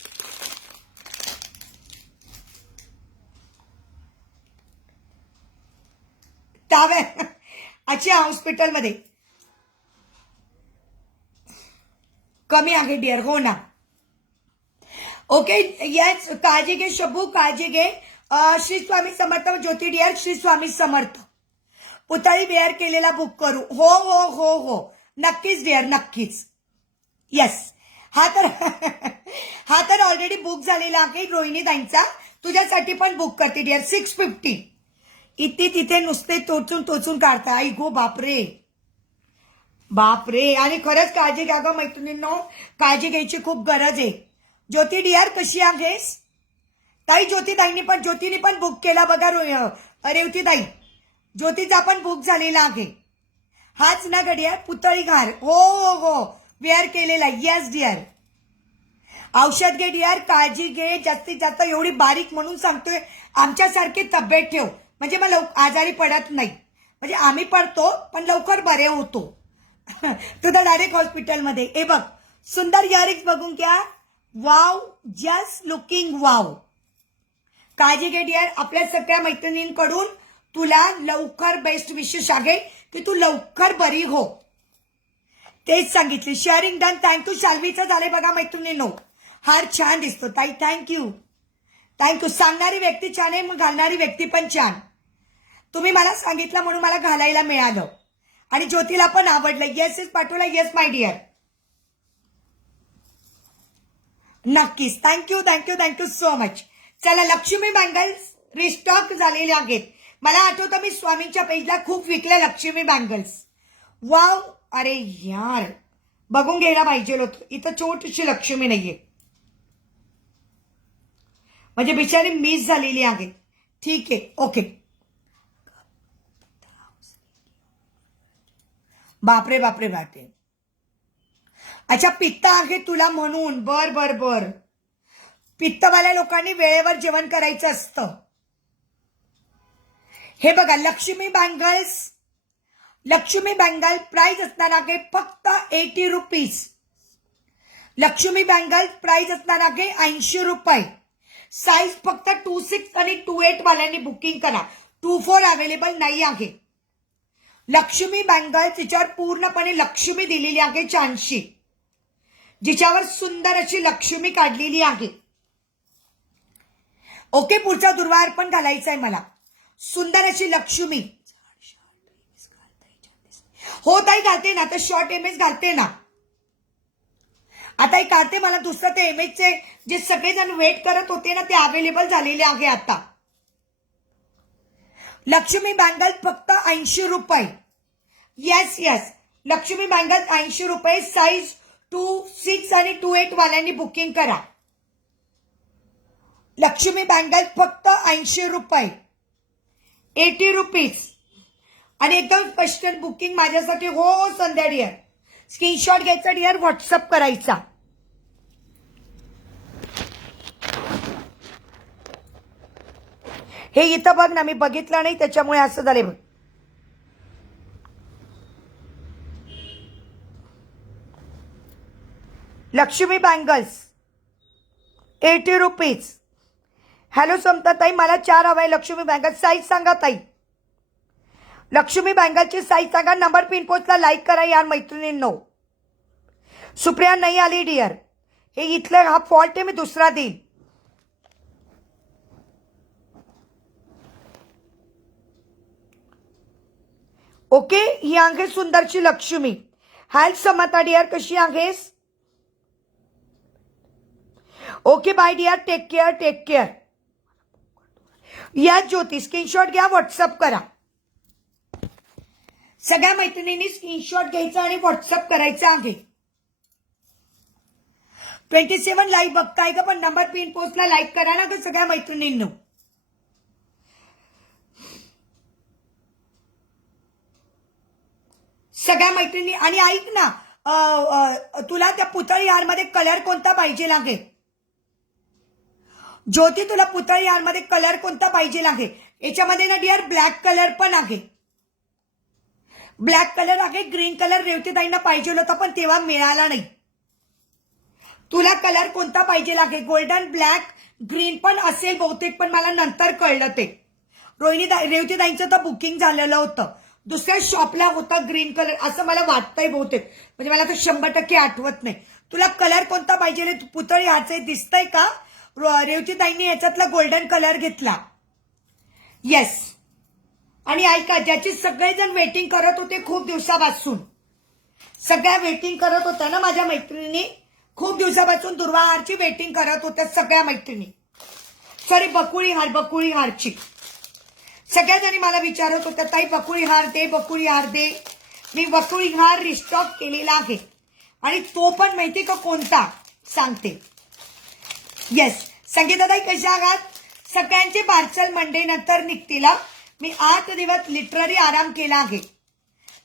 अच्छा हॉस्पिटलमध्ये कमी आहे डिअर. हो ना. ओके यस काळजी घे शंभू काळजी घे. श्री स्वामी समर्थ ज्योती डिअर श्री स्वामी समर्थ. पुतळी वेअर केलेला बुक करू. हो हो हो हो नक्कीच डिअर नक्कीच. येस हा तर ऑलरेडी बुक झालेला आहे रोहिणी ताईंचा. तुझ्यासाठी पण बुक करते डिअर. 650 इथे तिथे नुसते टोचून काढता. आई गो बापरे बापरे. आणि खरंच काळजी घ्या ग मैत्रिणींनो. काळजी घ्यायची खूप गरज आहे. ज्योती डिअर कशी आहेस ताई. ज्योतीने पण बुक केला बघा. रेवती ताई ज्योतीचा पण बुक झालेला आहे. हाच ना गडिया पुतळी घार. हो हो हो वेअर केलेला. Yes dear. औषध घे डिअर काळजी घे जास्तीत जास्त. एवढी बारीक म्हणून सांगतोय आमच्यासारखी तब्येत ठेव म्हणजे मला आजारी पडत नाही. म्हणजे आम्ही पडतो पण लवकर बरे होतो. तू तर डायरेक्ट हॉस्पिटलमध्ये. हे बघ सुंदर इयरिंग्स बघून घ्या. Wow just looking wow. काळजी घे डिअर. आपल्या सगळ्या मैत्रिणींकडून तुला लवकर बेस्ट विशेष आहे की तू लवकर बरी हो. तेच सांगितले. Sharing done. थँक्यू. शाल्वीचं झालंय बघा मैत्रिणींनो. हार छान दिसतो ताई. Thank you thank you. सांगणारी व्यक्ती छान आहे मग घालणारी व्यक्ती पण छान. तुम्ही मला सांगितलं म्हणून मला घालायला मिळालं. आणि ज्योतीला पण आवडलं. येस येस पाठवलं. येस माय डिअर नक्कीच. Thank you thank you thank you so much. चला लक्ष्मी बँगल्स रिस्टॉक झालेले आहेत. मला आठवतं मी स्वामींच्या पेजला खूप विकल्या लक्ष्मी बँगल्स. वाव. अरे यार बघून घ्यायला पाहिजे होतं. इथं छोटीशी लक्ष्मी नाहीये म्हणजे बिचारी मिस झालेली आहे. ठीक आहे ओके. बापरे बापरे बापरे. अच्छा पित्त आहे तुला म्हणून. बर बर बर. पित्तवाल्या लोकांनी वेळेवर जेवण करायचं असतं. हे बघा लक्ष्मी बँगल प्राइस असणार आहे फक्त 80 रुपीज. लक्ष्मी बँगल प्राइस असणार आहे 80 रुपये. साईज फक्त 26 आणि 28 वाल्यांनी बुकिंग करा. 24 अवेलेबल नाही आहे. लक्ष्मी बँगल तिच्यावर पूर्णपणे लक्ष्मी दिलेली आहे छानशी. जिच्यावर सुंदर अशी लक्ष्मी काढलेली आहे. ओके पुढचा दुर्वार पण घालायचा आहे मला. सुंदर अशी लक्ष्मी. हो ताई घालते ना. तर शॉर्ट इमेज घालते ना. आता एक काढते. मला दुसरं ते इमेजचे जे सगळेजण वेट करत होते ना ते अवेलेबल झालेले आहे आता. लक्ष्मी बँगल फक्त 80 रुपये. येस येस लक्ष्मी बँगल 80 रुपये. साईज 26 आणि 28 वाल्यांनी बुकिंग करा. लक्ष्मी बँगल फक्त 80 रुपये. 80 रुपीज. आणि एकदम स्पष्ट बुकिंग माझ्यासाठी. हो संध्या डिअर. स्क्रीनशॉट घ्यायचा डिअर व्हॉट्सअप करायचा. हे इथं बघ ना मी बघितलं नाही त्याच्यामुळे असं झालंय बघ. Lakshmi bangles 80 rupees. हॅलो समता ताई मला 4 हवाय लक्ष्मी बँगल. साईज सांगा ताई. लक्ष्मी बँगलची साईज सांगा. नंबर पिन पोस्टला लाईक करा यार मैत्रिणींनो. सुप्रिया नाही आली डिअर. हे इथलं हा फॉल्ट आहे मी दुसरा देईन. ओके ही आहे सुंदरची लक्ष्मी. हाय समता डिअर कशी आहेस. Okay bye dear. Take care take care. या ज्योती स्क्रीनशॉट घ्या व्हॉट्सअप करा. सगळ्या मैत्रिणींनी स्क्रीनशॉट घ्यायचा आणि व्हॉट्सअप करायचा आहे. 27 लाईक बघताय का पण नंबर पिन पोस्टला लाईक करा ना ग सगळ्या मैत्रिणींनो. सगळ्या मैत्रिणी. आणि ऐक ना तुला त्या पुतळी हारमध्ये कलर कोणता पाहिजे आहे. ज्योती तुला पुतळी हारमध्ये कलर कोणता पाहिजे आहे. याच्यामध्ये ना डिअर ब्लॅक कलर पण आहे. ब्लॅक कलर आहे. ग्रीन कलर रेवतीताईंना पाहिजे होता पण तेव्हा मिळाला नाही. तुला कलर कोणता पाहिजे आहे. गोल्डन ब्लॅक ग्रीन पण असेल बहुतेक पण मला नंतर कळलं ते. रेवतीताईंचं तर बुकिंग झालेलं होतं. दुसऱ्या शॉपला होता ग्रीन कलर असं मला वाटतंय बहुतेक, म्हणजे मला तर 100% आठवत नाही. तुला कलर कोणता पाहिजे? पुतळी हाचे दिसतंय का? रेवतीताईंनी याच्यातला गोल्डन कलर घेतला. येस. आणि ऐका, ज्याची सगळेजण वेटिंग करत होते खूप दिवसापासून, सगळ्या वेटिंग करत होत्या ना माझ्या मैत्रिणी, खूप दिवसापासून दुर्वा हारची वेटिंग करत होत्या सगळ्या मैत्रिणी. सॉरी, बकुळी हारची सगळ्या जणी मला विचारत होत्या, ताई बकुळी हार दे, बकुळी हार दे. मी बकुळी हार रिस्टॉक केलेला आहे आणि तो पण माहिती का कोणता सांगते. येस. संगीताताई कशा आहात? सगळ्यांचे पार्सल मंडे नंतर निघतील. मी 8 दिवस लिटररी आराम केला आहे.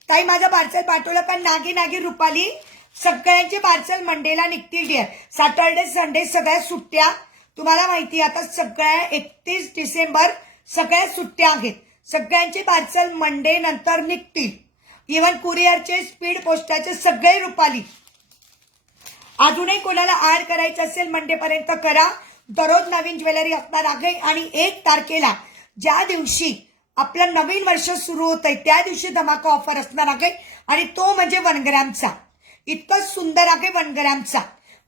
ताई माझं पार्सल पाठवलं का? नागी रुपाली, सगळ्यांचे पार्सल मंडेला निघतील डिअर. सॅटर्डे संडे सगळ्या सुट्ट्या. तुम्हाला माहिती आता सगळ्या 31 डिसेंबर सगळ्या सुट्ट्या आहेत. सगळ्यांचे पार्सल मंडे नंतर निघतील. इव्हन कुरिअरचे, स्पीड पोस्टाचे सगळे रुपाली. अजूनही कोणाला ऍड करायचं असेल मंडे पर्यंत करा. दररोज नवीन ज्वेलरी असणार आहे आणि 1 तारखेला ज्या दिवशी आपलं नवीन वर्ष सुरू होत आहे त्या दिवशी धमाका ऑफर असणार आहे आणि तो म्हणजे 1 ग्रॅमचा. इतकं सुंदर आहे 1 ग्रॅमचा.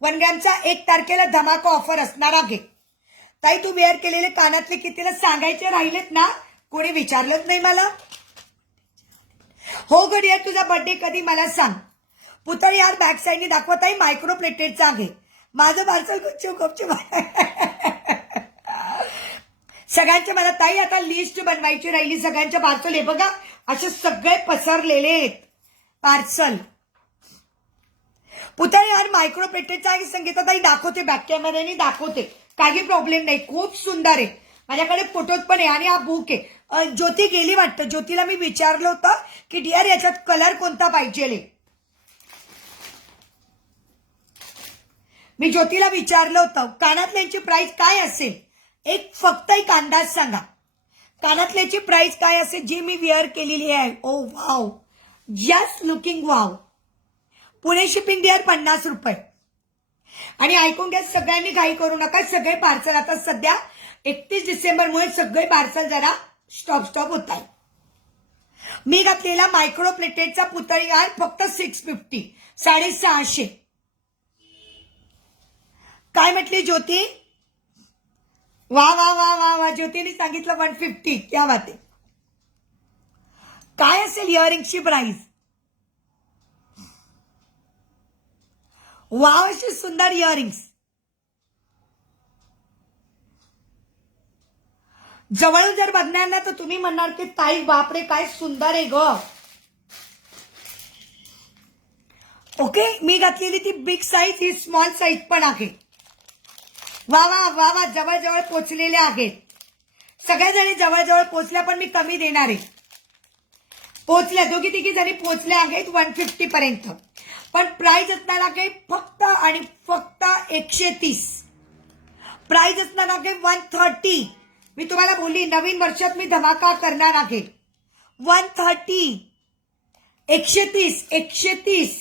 1 ग्रॅमचा 1 तारखेला धमाका ऑफर असणार आहे. ताई तू वेअर केलेले कानातले कितीला सांगायचे राहिलेत ना? कोणी विचारलंच नाही मला. हो गडिया, तुझा बर्थडे कधी मला सांग. पुतळी यार बॅक साईडने दाखवत आहे, मायक्रो प्लेटेडचा आहे. माझं पार्सल गुपचूप सगळ्यांचे. मला ताई आता लिस्ट बनवायची राहिली सगळ्यांच्या पार्सल. हे बघा असे सगळे पसरलेले आहेत पार्सल. पुतळी यार मायक्रो प्लेटेडचा आहे. संगीताताई दाखवते, बॅक कॅमेऱ्याने दाखवते, काही प्रॉब्लेम नाही. खूप सुंदर आहे. माझ्याकडे फोटोज पण आहे आणि हा बुक आहे. ज्योती गेली वाटतं. ज्योतीला मी विचारलं होतं की डिअर याच्यात कलर कोणता पाहिजे. मी ज्योतीला विचारलं होतं कानातल्यांची प्राइस काय असेल. फक्त एक अंदाज सांगा, कानातल्याची प्राइस काय असेल जी मी वेअर केलेली आहे. Oh wow, just looking wow. Pune shipping dear 50 रुपये. आणि ऐकून घ्या, सगळ्यांनी घाई करू नका. सगळे पार्सल आता सध्या 31 डिसेंबरमुळे सगळे पार्सल जरा स्टॉप होत आहे. मी घातलेला मायक्रो प्लेटेडचा पुतळी हार फक्त 650, 650. काय म्हटली ज्योती? वा वा वा वा वा, ज्योतीने सांगितलं 150. क्या बात आहे. काय असेल इयरिंगची प्राइस? वाव, अशी सुंदर इयरिंग्स. जवळून जर बघणार ना तर तुम्ही म्हणणार की ताई बापरे काय सुंदर आहे ग. ओके, मी घातलेली ती बिग साईज, ही स्मॉल साईज पण आहे. वा वा वा वा, जवळ पोचलेल्या आहेत सगळ्या जणी. जवळ पोचल्या, पण मी कमी देणार आहे. पोचल्या, दोघी तिघी जणी पोचल्या आहेत 150 पर्यंत. पण प्राइस असणार आहे फक्त आणि फक्त 130. प्राइस असणार आहे 130. मी तुम्हाला बोलली नवीन वर्षात मी धमाका करणार आहे. 130, 130.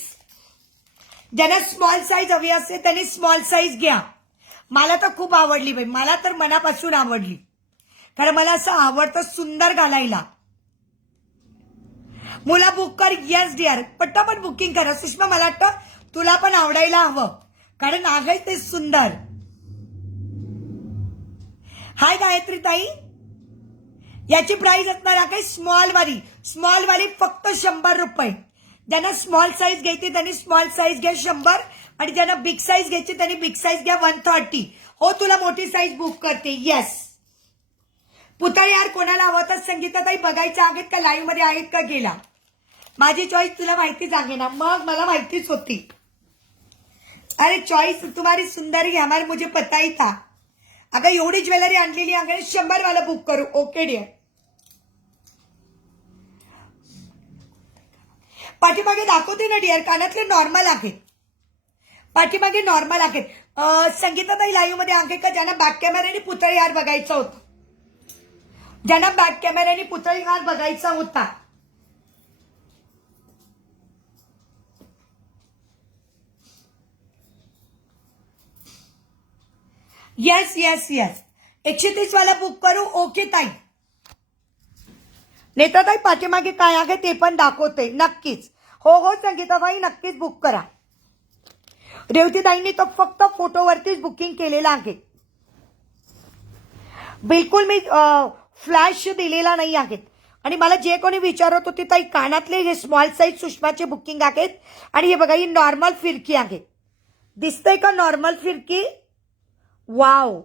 ज्यांना स्मॉल साईज हवी असेल त्यांनी स्मॉल साईज घ्या. मला तर खूप आवडली बाई, मला तर मनापासून आवडली. कारण मला असं आवडतं सुंदर घालायला. मुला बुक कर. येस डिअर, पट्टापट बुकिंग करा. सुषमा मला वाटतं तुला पण आवडायला हवं, कारण आहे ते सुंदर. हाय गायत्री ताई, याची प्राइस असणार आहे स्मॉल वाली फक्त 100 रुपये. ज्यांना स्मॉल साईज घ्यायची त्यांनी स्मॉल साईज घ्या 100, आणि ज्यांना बिग साईज घ्यायची त्यांनी बिग साईज घ्या 130. हो, तुला मोठी साईज बुक करते. येस. पुतळे यार कोणाला हवं तर संगीताताई बघायच्या आहेत का, लाईव्ह मध्ये आहेत का गेला. माझी चॉईस तुला माहितीच आहे ना, मग मला माहितीच होती. अरे चॉईस तुम्हारी सुंदरी है, हमारे मुझे पता ही था. अगर एवढी ज्वेलरी आणलेली आहे 100 वाला बुक करू. Okay dear. पाठीमागे दाखवते ना डिअर, कानातले नॉर्मल आहेत. पाठीमागे नॉर्मल आहेत. संगीताताई लाईव्ह मध्ये आहे का ज्यांना बॅक कॅमेऱ्याने पुतळी हार बघायचा होता. ज्यांना बॅक कॅमेऱ्याने पुतळी हार बघायचा होता. येस 130 वाला बुक करू. ओके ताई. नेत्राताई पाठीमागे काय आहे ते पण दाखवते नक्कीच. हो हो संगीताबाई नक्कीच बुक करा. रेवतीताईंनी तर फक्त फोटोवरतीच बुकिंग केलेलं आहे. बिलकुल मी फ्लॅश दिलेला नाही आहे. आणि मला जे कोणी विचारत होते ताई कानातले हे स्मॉल साईज सुषमाचे बुकिंग आहेत. आणि हे बघा ही नॉर्मल फिरकी आहे. दिसतंय का नॉर्मल फिरकी? वाव.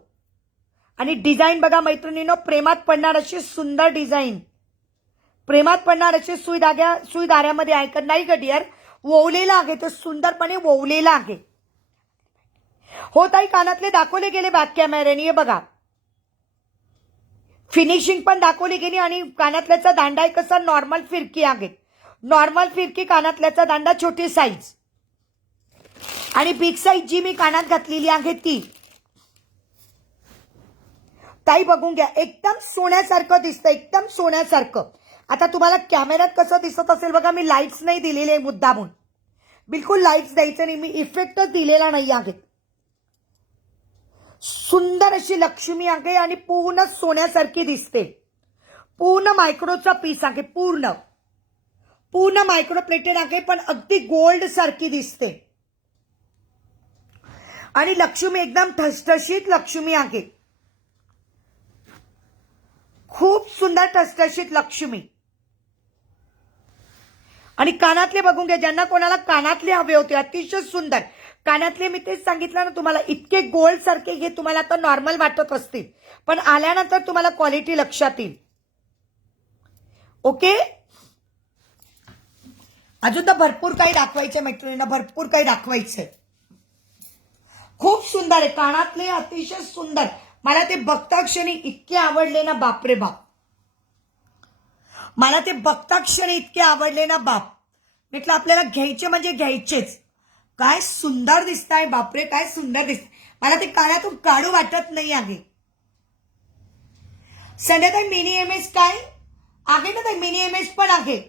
आणि डिझाईन बघा मैत्रिणींनो, प्रेमात पडणार अशी सुंदर डिझाईन. प्रेमात पडणार असे सुईदाऱ्यामध्ये आहे का नाही ग डिअर? ओवलेला आहे ते सुंदरपणे ओवलेला आहे. हो ताई कानातले दाखवले गेले बॅक कॅमेऱ्याने. हे बघा फिनिशिंग पण दाखवली गेली. आणि कानातल्याचा दांडा आहे कसा नॉर्मल फिरकी आहे. नॉर्मल फिरकी कानातल्याचा दांडा छोटी साईज. आणि बिग साईज जी मी कानात घातलेली आहे ती ताई बघून घ्या. एकदम सोन्यासारखं दिसतं, एकदम सोन्यासारखं. आता तुम्हाला कॅमेऱ्यात कसं दिसत असेल बघा, मी लाईट्स नाही दिलेले मुद्दामून. बिलकुल लाईट्स द्यायचं नाही, मी इफेक्टच दिलेला नाही आहे. सुंदर अशी लक्ष्मी आहे आणि पूर्ण सोन्यासारखी दिसते. पूर्ण मायक्रोचा पीस आहे. पूर्ण पूर्ण मायक्रो प्लेटेड आहे पण अगदी गोल्ड सारखी दिसते. आणि लक्ष्मी एकदम ठसठशीत लक्ष्मी आहे. खूप सुंदर ठसठशीत लक्ष्मी. आणि कानातले बघून घ्या, ज्यांना कोणाला कानातले हवे होते अतिशय सुंदर कानातले. मी तेच सांगितलं ना तुम्हाला, इतके गोल्ड सारखे हे तुम्हाला आता नॉर्मल वाटत असतील पण आल्यानंतर तुम्हाला क्वालिटी लक्षात येईल. ओके. अजून तर भरपूर काही दाखवायचंय मैत्रिणींना, भरपूर काही दाखवायचंय. खूप सुंदर आहे कानातले, अतिशय सुंदर. मला ते बघता क्षणी इतके आवडले ना बापरे बाप. मला ते बघता क्षणी इतके आवडले ना बाप. म्हटलं आपल्याला घ्यायचे म्हणजे घ्यायचेच. काय सुंदर दिसताय बापरे, काय सुंदर दिसत. मला ते कानातून काढू वाटत नाही आहे. संध्याकाळी मिनी एमएस काय आहे ना, ते मिनी एमएस पण आहे.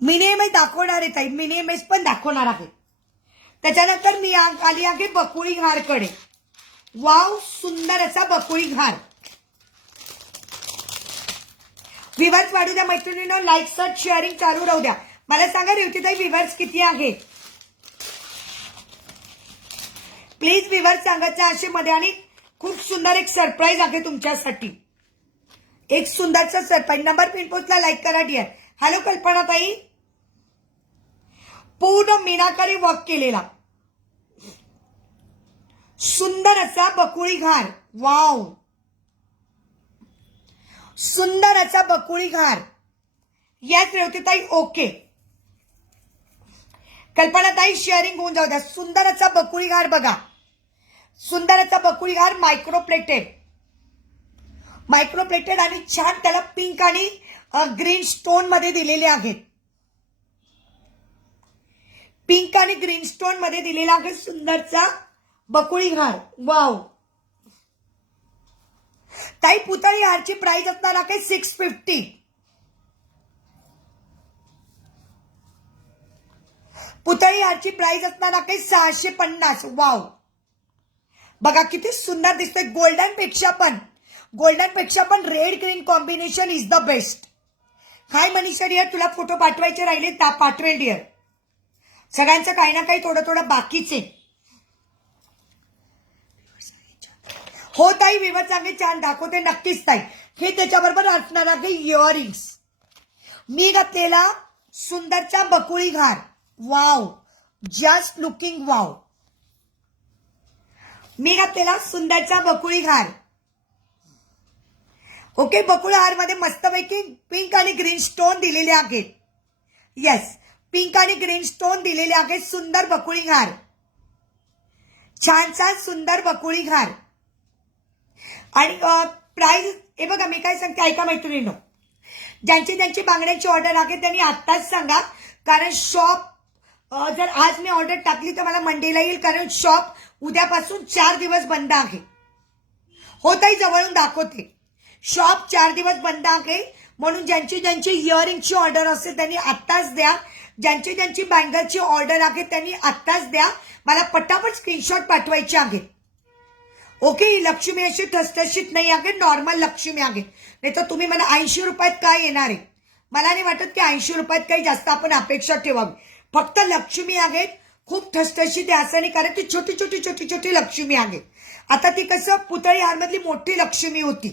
मिनी एमएस दाखवणार आहे ताई, मिनी एमएस पण दाखवणार आहे. त्याच्यानंतर मी आली आहे बकुळी घारकडे. वाव सुंदर असा बकुळी घार. व्ह्यूअर्स वाढू द्या मैत्रिणींनो, लाईक सर्च शेअरिंग चालू राहू द्या. मला सांगा रेवतीताई व्ह्यूअर्स किती आहेत प्लीज. व्ह्यूअर्स सांगायचं आशेमध्ये. आणि खूप सुंदर एक सरप्राईज आहे तुमच्यासाठी, एक सुंदरचा सरप्राईज. नंबर पिन पोस्टला लाईक करा डिअर. हॅलो कल्पना ताई. पूर्ण मीनाकारी वर्क केलेला सुंदर असा बकुळी घार. वाव सुंदर असा बकुळी घार. याच रेवतीताई ओके. कल्पनाताई शेअरिंग होऊन जाऊ द्या. सुंदर असा बकुळी घार बघा. सुंदर असा बकुळी घार मायक्रो प्लेटेड आणि छान त्याला पिंक आणि ग्रीन स्टोन मध्ये दिलेले आहेत. पिंक आणि ग्रीन स्टोन मध्ये दिलेला आहे सुंदरचा बकुळी घार. वाव ताई पुतळी हारची प्राइस असणार आहे 650. पुतळी हारची प्राइस असणार आहे 650. वाव बघा किती सुंदर दिसतोय. गोल्डन पेक्षा पण red green combination is the best. Hi Manisha dear, तुला फोटो पाठवायचे राहिले पाठवेल डिअर. सगळ्यांचं काही ना काही थोडं थोडं बाकीच आहे. हो ताई विवर चांगले छान दाखवते नक्कीच ताई. हे त्याच्याबरोबर असणार आहे इयरिंग्स. मी घातलेला सुंदरचा बकुळी घार. Wow just looking wow. मी घातलेला सुंदरचा बकुळी घार. ओके. बकुळी हार मध्ये मस्तपैकी पिंक आणि ग्रीन स्टोन दिलेले आहेत. येस पिंक आणि ग्रीन स्टोन दिलेले आहेत. सुंदर बकुळी घार. छान छान सुंदर बकुळी घार. आणि प्राइस हे बघा मी काय सांगते ऐका मैत्रिणींनो, ज्यांची बांगड्यांची ऑर्डर आहे त्यांनी आत्ताच सांगा. कारण शॉप जर आज मी ऑर्डर टाकली तर मला मंडेला येईल. कारण शॉप उद्यापासून 4 दिवस बंद आहे. हो ताई जवळून दाखवते. शॉप 4 दिवस बंद आहे. म्हणून ज्यांची ज्यांची इयरिंगची ऑर्डर असेल त्यांनी आत्ताच द्या. ज्यांची ज्यांची बँगलची ऑर्डर आहे त्यांनी आत्ताच द्या. मला पटापट स्क्रीनशॉट पाठवायचे आहेत. ओके, ही लक्ष्मी अशी ठसठशीत नाही आहे, नॉर्मल लक्ष्मी आहे. नाही तर तुम्ही मला 80 रुपयात काय येणार आहे. मला नाही वाटत की 80 रुपयात काही जास्त आपण अपेक्षा ठेवावी. फक्त लक्ष्मी आहेत, खूप ठसठशीत आहे असं नाही, कारण ती छोटी छोटी छोटी छोटी लक्ष्मी आहे. आता ती कसं पुतळी हारमधली मोठी लक्ष्मी होती.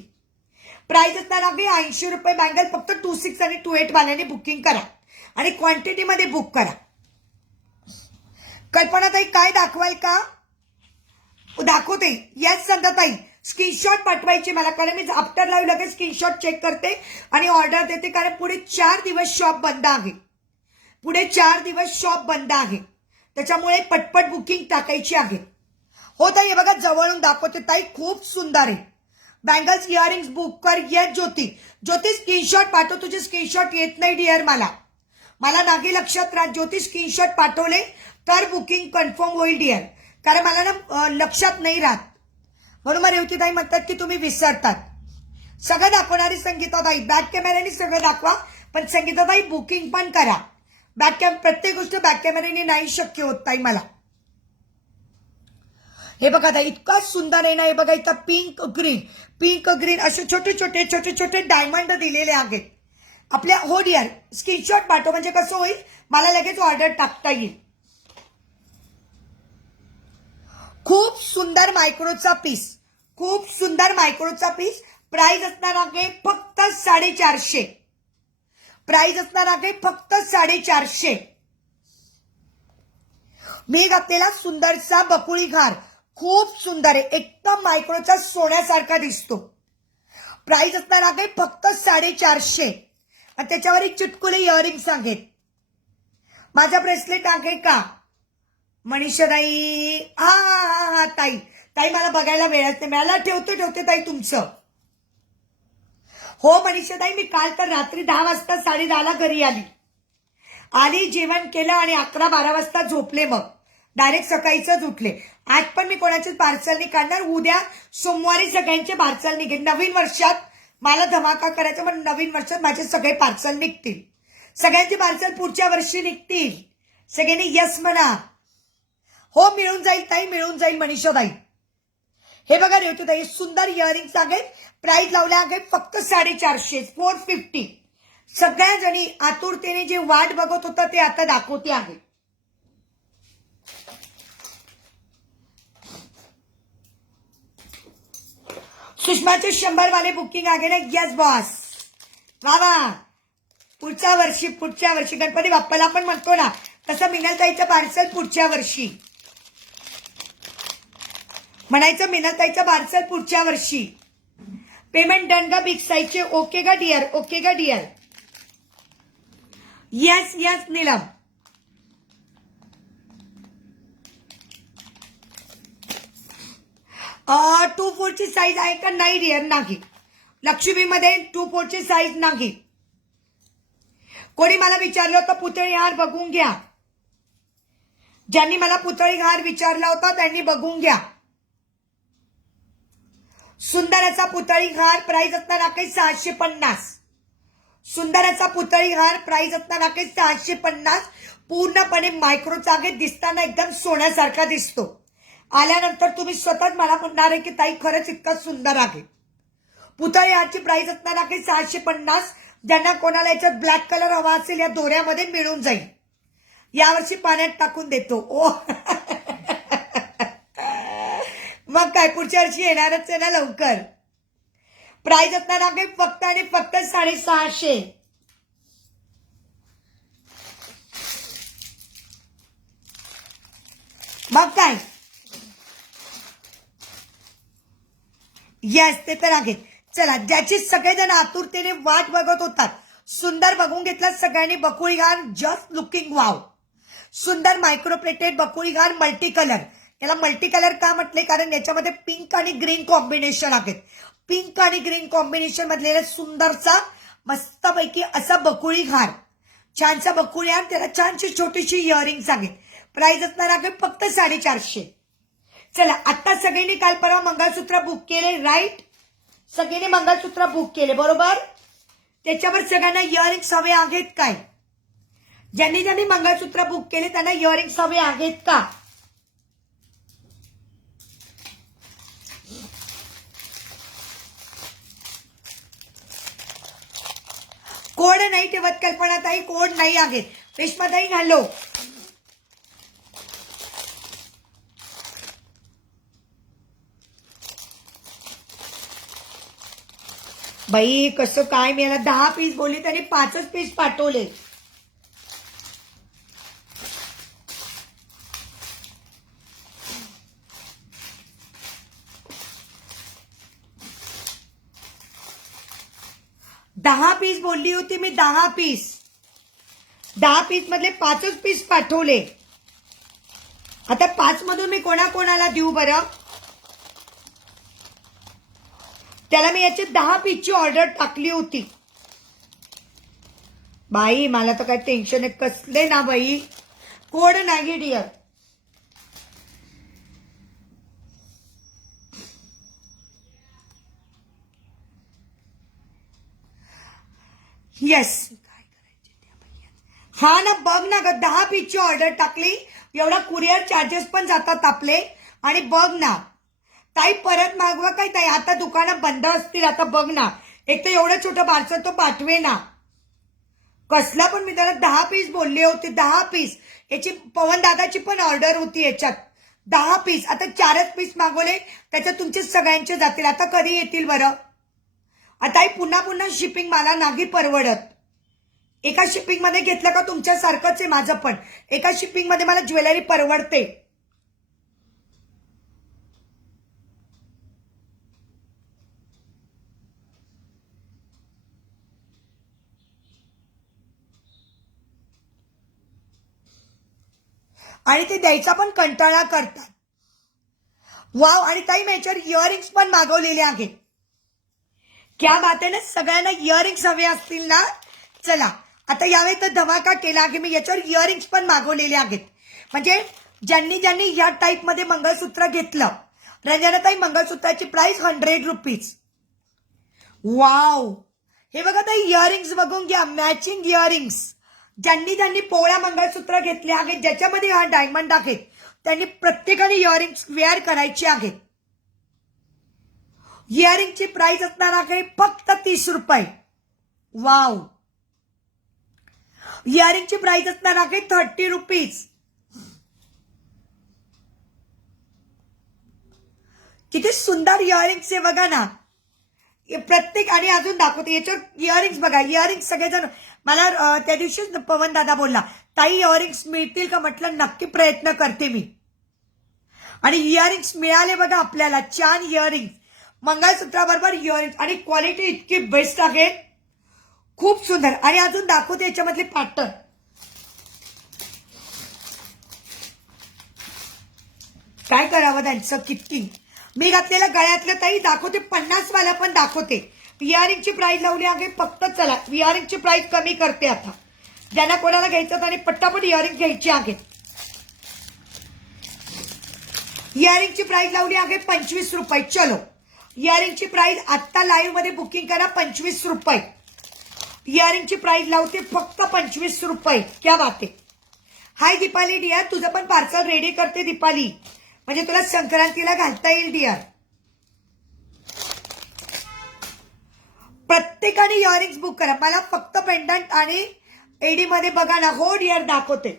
प्राइस असणार आहे 80 रुपये. बँगल फक्त 26 आणि 28 वाल्याने बुकिंग करा आणि क्वांटिटीमध्ये बुक करा. कल्पनाताई काय दाखवाल का? दाखवते. येस संध्याताई, स्क्रीनशॉट पाठवायचे मला, कारण मी आफ्टर लाईव्ह लगेच स्क्रीनशॉट चेक करते आणि ऑर्डर देते, कारण पुढे 4 दिवस शॉप बंद आहे. पुढे 4 दिवस शॉप बंद आहे, त्याच्यामुळे पटपट बुकिंग टाकायची आहे. हो ताई, हे बघा जवळून दाखवते ताई, खूप सुंदर आहे. बँगल्स इयरिंग्स बुक कर. येस ज्योती, ज्योती स्क्रीनशॉट पाठव. तुझे स्क्रीनशॉट येत नाही डिअर, मला नाही लक्षात राहत. ज्योती स्क्रीनशॉट पाठवले तर बुकिंग कन्फर्म होईल डिअर, कारण मला ना लक्षात नाही राहत. म्हणून मग रेवतीताई म्हणतात की तुम्ही विसरतात. सगळं दाखवणारी संगीताताई, बॅक कॅमेऱ्याने सगळं दाखवा, पण संगीताताई बुकिंग पण करा. प्रत्येक गोष्ट बॅक कॅमेऱ्याने नाही शक्य होत ताई मला. हे बघा ताई, इतका सुंदर आहे ना. हे बघा इथं पिंक ग्रीन असे छोटे छोटे डायमंड दिलेले आहेत आपल्या. हो डिअर, स्क्रीनशॉट पाठव, म्हणजे कसं होईल मला लगेच ऑर्डर टाकता येईल. खूप सुंदर मायक्रोचा पीस, खूप सुंदर मायक्रोचा पीस. प्राइस असणार आहे फक्त 450. प्राइस असणार आहे फक्त 450. मी घातलेला सुंदरचा बकुळी घार खूप सुंदर आहे, एकदम मायक्रोचा सोन्यासारखा दिसतो. प्राइस असणार आहे फक्त 450 आणि त्याच्यावर एक चुटकुले इयरिंग्स आहेत. माझा ब्रेसलेट आहे का मनीषाताई? हा ताई, ताई मला बघायला वेळच नाही मिळाला. ठेवते ताई तुमचं. हो मनीषाताई, मी काल तर रात्री 10 वाजता 10:30ला घरी आली, जेवण केलं आणि 11-12 वाजता झोपले. मग डायरेक्ट सकाळीच उठले. आज पण मी कोणाचेच पार्सल नाही काढणार. उद्या सोमवारी सगळ्यांचे पार्सल निघेल. नवीन वर्षात मला धमाका करायचा, पण नवीन वर्षात माझे सगळे पार्सल निघतील. सगळ्यांचे पार्सल पुढच्या वर्षी निघतील. सगळ्यांनी यस म्हणा. हो मिळून जाईल ताई, मिळून जाईल मनीषाताई. हे बघा रेवतीताई, सुंदर इयरिंग्स आहेत. प्राइस लावल्या आहेत फक्त 450, 450. सगळ्या जणी आतुरतेने जे वाट बघत होता ते आता दाखवते आहे. सुषमाचे 100 वाले बुकिंग आहे ना? येस बॉस, वा. पुढच्या वर्षी गणपती बाप्पाला पण म्हणतो ना, तसं मिनलताईचं पार्सल पुढच्या वर्षी म्हणायचं. मिनलताईचं पार्सल पुढच्या वर्षी. पेमेंट डन का बिग साईजचे? ओके का डिअर? ओके का डिअर? येस नीलम. टू 4ची साईज आहे का? नाही डिअर, नाही. लक्ष्मीमध्ये 2 4ची साईज नाही. कोणी मला विचारलं होतं पुतळी हार बघून घ्या. ज्यांनी मला पुतळी हार विचारला होता त्यांनी बघून घ्या. सुंदराचा पुतळी हार प्राइस असणार आहे 650. सुंदराचा पुतळी हार प्राइस असणार आहे 650. पूर्णपणे मायक्रोचा आहे, दिसताना एकदम सोन्यासारखा दिसतो. आल्यानंतर तुम्ही स्वतःच मला म्हणणार आहे की ताई खरंच इतका सुंदर आहे. पुतळी हारची प्राइस असणार आहे 650. ज्यांना कोणाला याच्यात ब्लॅक कलर हवा असेल या दोऱ्यामध्ये मिळून जाईल. यावर्षी पाण्यात टाकून देतो. ओ मग काय, पुढच्या वर्षी येणारच आहे ना लवकर. प्राइस असणार आहे फक्त आणि फक्त 650. मग काय, येस ते तर आहे. चला, ज्याची सगळेजण आतुरतेने वाट बघत होतात, सुंदर बघून घेतला सगळ्यांनी. बकुळी हार जस्ट लुकिंग वाव. सुंदर मायक्रोप्लेटेड बकुळी हार मल्टी कलर. याला मल्टी कलर का म्हटले? कारण याच्यामध्ये पिंक आणि ग्रीन कॉम्बिनेशन आहेत. पिंक आणि ग्रीन कॉम्बिनेशन मधलेला सुंदरचा मस्तपैकी असा बकुळी हार, छानसा बकुळी हार, त्याला छानशी छोटीशी इयरिंग्स आहेत. प्राइस असणार आहे फक्त 450. चला, आता सगळ्यांनी काल परवा मंगळसूत्र बुक केले राईट? सगळ्यांनी मंगळसूत्र बुक केले बरोबर? त्याच्यावर सगळ्यांना इयरिंग्स हवे आहेत काय? ज्यांनी ज्यांनी मंगळसूत्र बुक केले त्यांना इयरिंग्स हवे आहेत का? कोड नाही ठेवत कल्पनाताई, कोड नाही आहेत. रेश्माताई घालो. बाई कसं काय, मी याला 10 पीस बोलली त्यांनी 5च पीस पाठवले. दहा पीस बोलली होती मी, 10 पीस. 10 पीस मधले 5च पीस पाठवले. आता 5 मधून मी कोणाकोणाला देऊ बरं? त्याला मी याची 10 पीसची ऑर्डर टाकली होती. बाई मला तर काय टेन्शन आहे कसले ना बाई. कोड नाही डिअर. येस. हा ना, बघ ना ग, 10 पीसची ऑर्डर टाकली. एवढा कुरिअर चार्जेस पण जातात आपले. आणि बघ ना ताई, परत मागवा काय ताई? आता दुकानं बंद असतील आता. बघ ना, एक तर एवढं छोटं पार्सल तो पाठवे ना. कसला पण, मी त्याला 10 पीस बोलले होते. 10 पीस. याची पवन दादाची पण ऑर्डर होती याच्यात. 10 पीस. आता 4च पीस मागवले, त्याच्यात तुमचे सगळ्यांचे जातील. आता कधी येतील बरं? आता पुन्हा पुन्हा शिपिंग मला नाही परवडत. एका शिपिंग मध्ये घेतलं का तुमच्या सारखंच आहे माझं पण. एका शिपिंग मध्ये मला ज्वेलरी परवडते. आणि ते द्यायचा पण कंटाळा करतात. वाव. आणि काही याच्यावर इयरिंग्स पण मागवलेले आहेत. क्या बात आहे ना. सगळ्यांना इयरिंग्स हवे असतील ना. चला आता यावेळी तर धमाका केला आहे. मी याच्यावर इयरिंग्स पण मागवलेले आहेत. म्हणजे ज्यांनी ज्यांनी या टाईप मध्ये मंगळसूत्र घेतलं. रंजनाताई, मंगळसूत्राची प्राइस 100 रुपीज. वाव. हे बघा ताई, इयरिंग्स बघून घ्या. Matching earrings. ज्यांनी ज्यांनी पोळ्या मंगळसूत्र घेतले आहेत ज्याच्यामध्ये हा डायमंड आहेत त्यांनी प्रत्येकाने इयरिंग्स वेअर करायचे आहेत. इयरिंगची प्राइस असणार आहे फक्त 30 रुपये. वाव. इयरिंगची प्राइस असणार आहे 30 रुपीज. किती सुंदर इयरिंग्स आहे बघा ना. प्रत्येक. आणि अजून दाखवते याच्यावर इयरिंग्स बघा. इयरिंग्स सगळेजण मला त्या दिवशीच पवन दादा बोलला, ताई इयरिंग्स मिळतील का? म्हटलं नक्की प्रयत्न करते मी. आणि इयरिंग्स मिळाले बघा आपल्याला. छान इयरिंग्स. मंगळसूत्राबरोबर इयरिंग्स. आणि क्वालिटी इतकी बेस्ट आहे. खूप सुंदर. आणि अजून दाखवते याच्यामधले पॅटर्न. काय करावं त्यांचं किती. मी घातलेलं गळ्यातलं ताई दाखवते. 50 वाला पण दाखवते. इयरिंगची प्राइस लावली आहे फक्त. चला इयरिंगची प्राइस कमी करते आता. ज्यांना कोणाला घ्यायचं आणि पट्टापट इयरिंग घ्यायची आहेत. इयरिंगची प्राइस लावली आहे 25 रुपये. चलो इयरिंगची प्राइस आत्ता लाईव्ह मध्ये बुकिंग करा 25 रुपये. इयरिंगची प्राइस लावते फक्त 25 रुपये. क्या बात आहे. हाय दीपाली डियर, तुझं पण पार्सल रेडी करते दीपाली. म्हणजे तुला संक्रांतीला घालता येईल डियर. प्रत्येकाने इयरिंग्स बुक करा. मला फक्त पेंडंट आणि एडी मध्ये बघा ना. हो डियर दाखवते.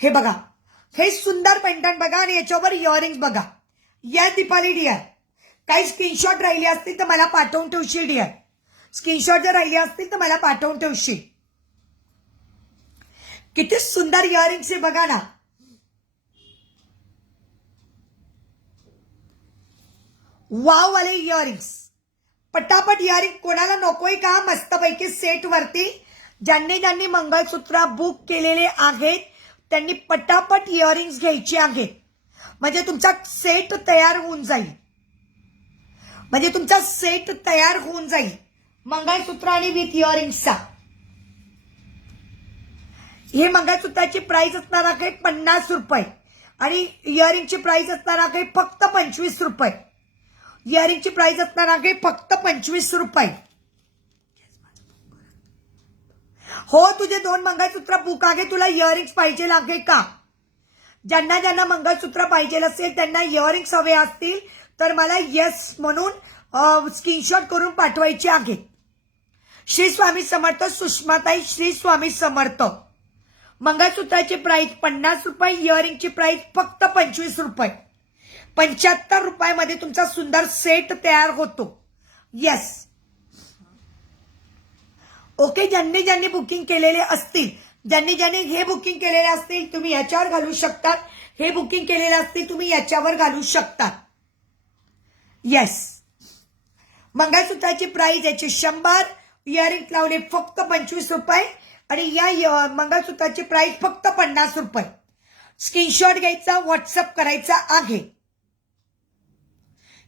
हे बघा, हे सुंदर पेंडंट बघा आणि याच्यावर इयरिंग्स बघा. या दीपाली डियर, काही स्क्रीनशॉट राहिले असतील तर मला पाठवून ठेवशील डियर. स्क्रीनशॉट जर राहिले असतील तर मला पाठवून ठेवशील. किती सुंदर इयरिंग्स आहे बघा ना. वाव वाले इयरिंग्स. पटापट इयरिंग. कोणाला नकोय का? मस्तपैकी सेट वरती. ज्यांनी ज्यांनी मंगळसूत्र बुक केलेले आहेत त्यांनी पटापट इयरिंग्स घ्यायची आहेत. म्हणजे तुमचा सेट तयार होऊन जाईल. म्हणजे तुमचा सेट तयार होऊन जाईल मंगळसूत्र आणि विथ इयरिंग्सचा. हे मंगळसूत्राची प्राइस असणार आहे 50 रुपये आणि इयरिंगची प्राइस असणार आहे फक्त 25 रुपये. इयरिंगची प्राइस असणार आहे फक्त 25 रुपये. हो, तुझे 2 मंगळसूत्र बुक आहे. तुला इयरिंग्स पाहिजे आहे का? ज्यांना ज्यांना मंगळसूत्र पाहिजे असेल त्यांना इयरिंग्स हवे असतील तर मला येस म्हणून स्क्रीनशॉट करून पाठवायचे आहे. श्री स्वामी समर्थ. सुषमाताई, श्री स्वामी समर्थ. मंगळसूत्राची प्राइस 50 रुपये, इयरिंगची प्राइस फक्त 25 रुपये. 75 रुपयामध्ये तुमचा सुंदर सेट तयार होतो. येस. ओके, ज्यांनी ज्यांनी बुकिंग केलेले असतील, ज्यांनी ज्यांनी हे बुकिंग केलेले असतील तुम्ही याच्यावर घालू शकता. हे बुकिंग केलेले असतील तुम्ही याच्यावर घालू शकता. येस. मंगळसूत्राची प्राइस याची 100, इयरिंग लावले फक्त 25 रुपये आणि या मंगळसूत्राची प्राइस फक्त 50 रुपये. स्क्रीनशॉट घ्यायचा, व्हॉट्सअप करायचा आहे.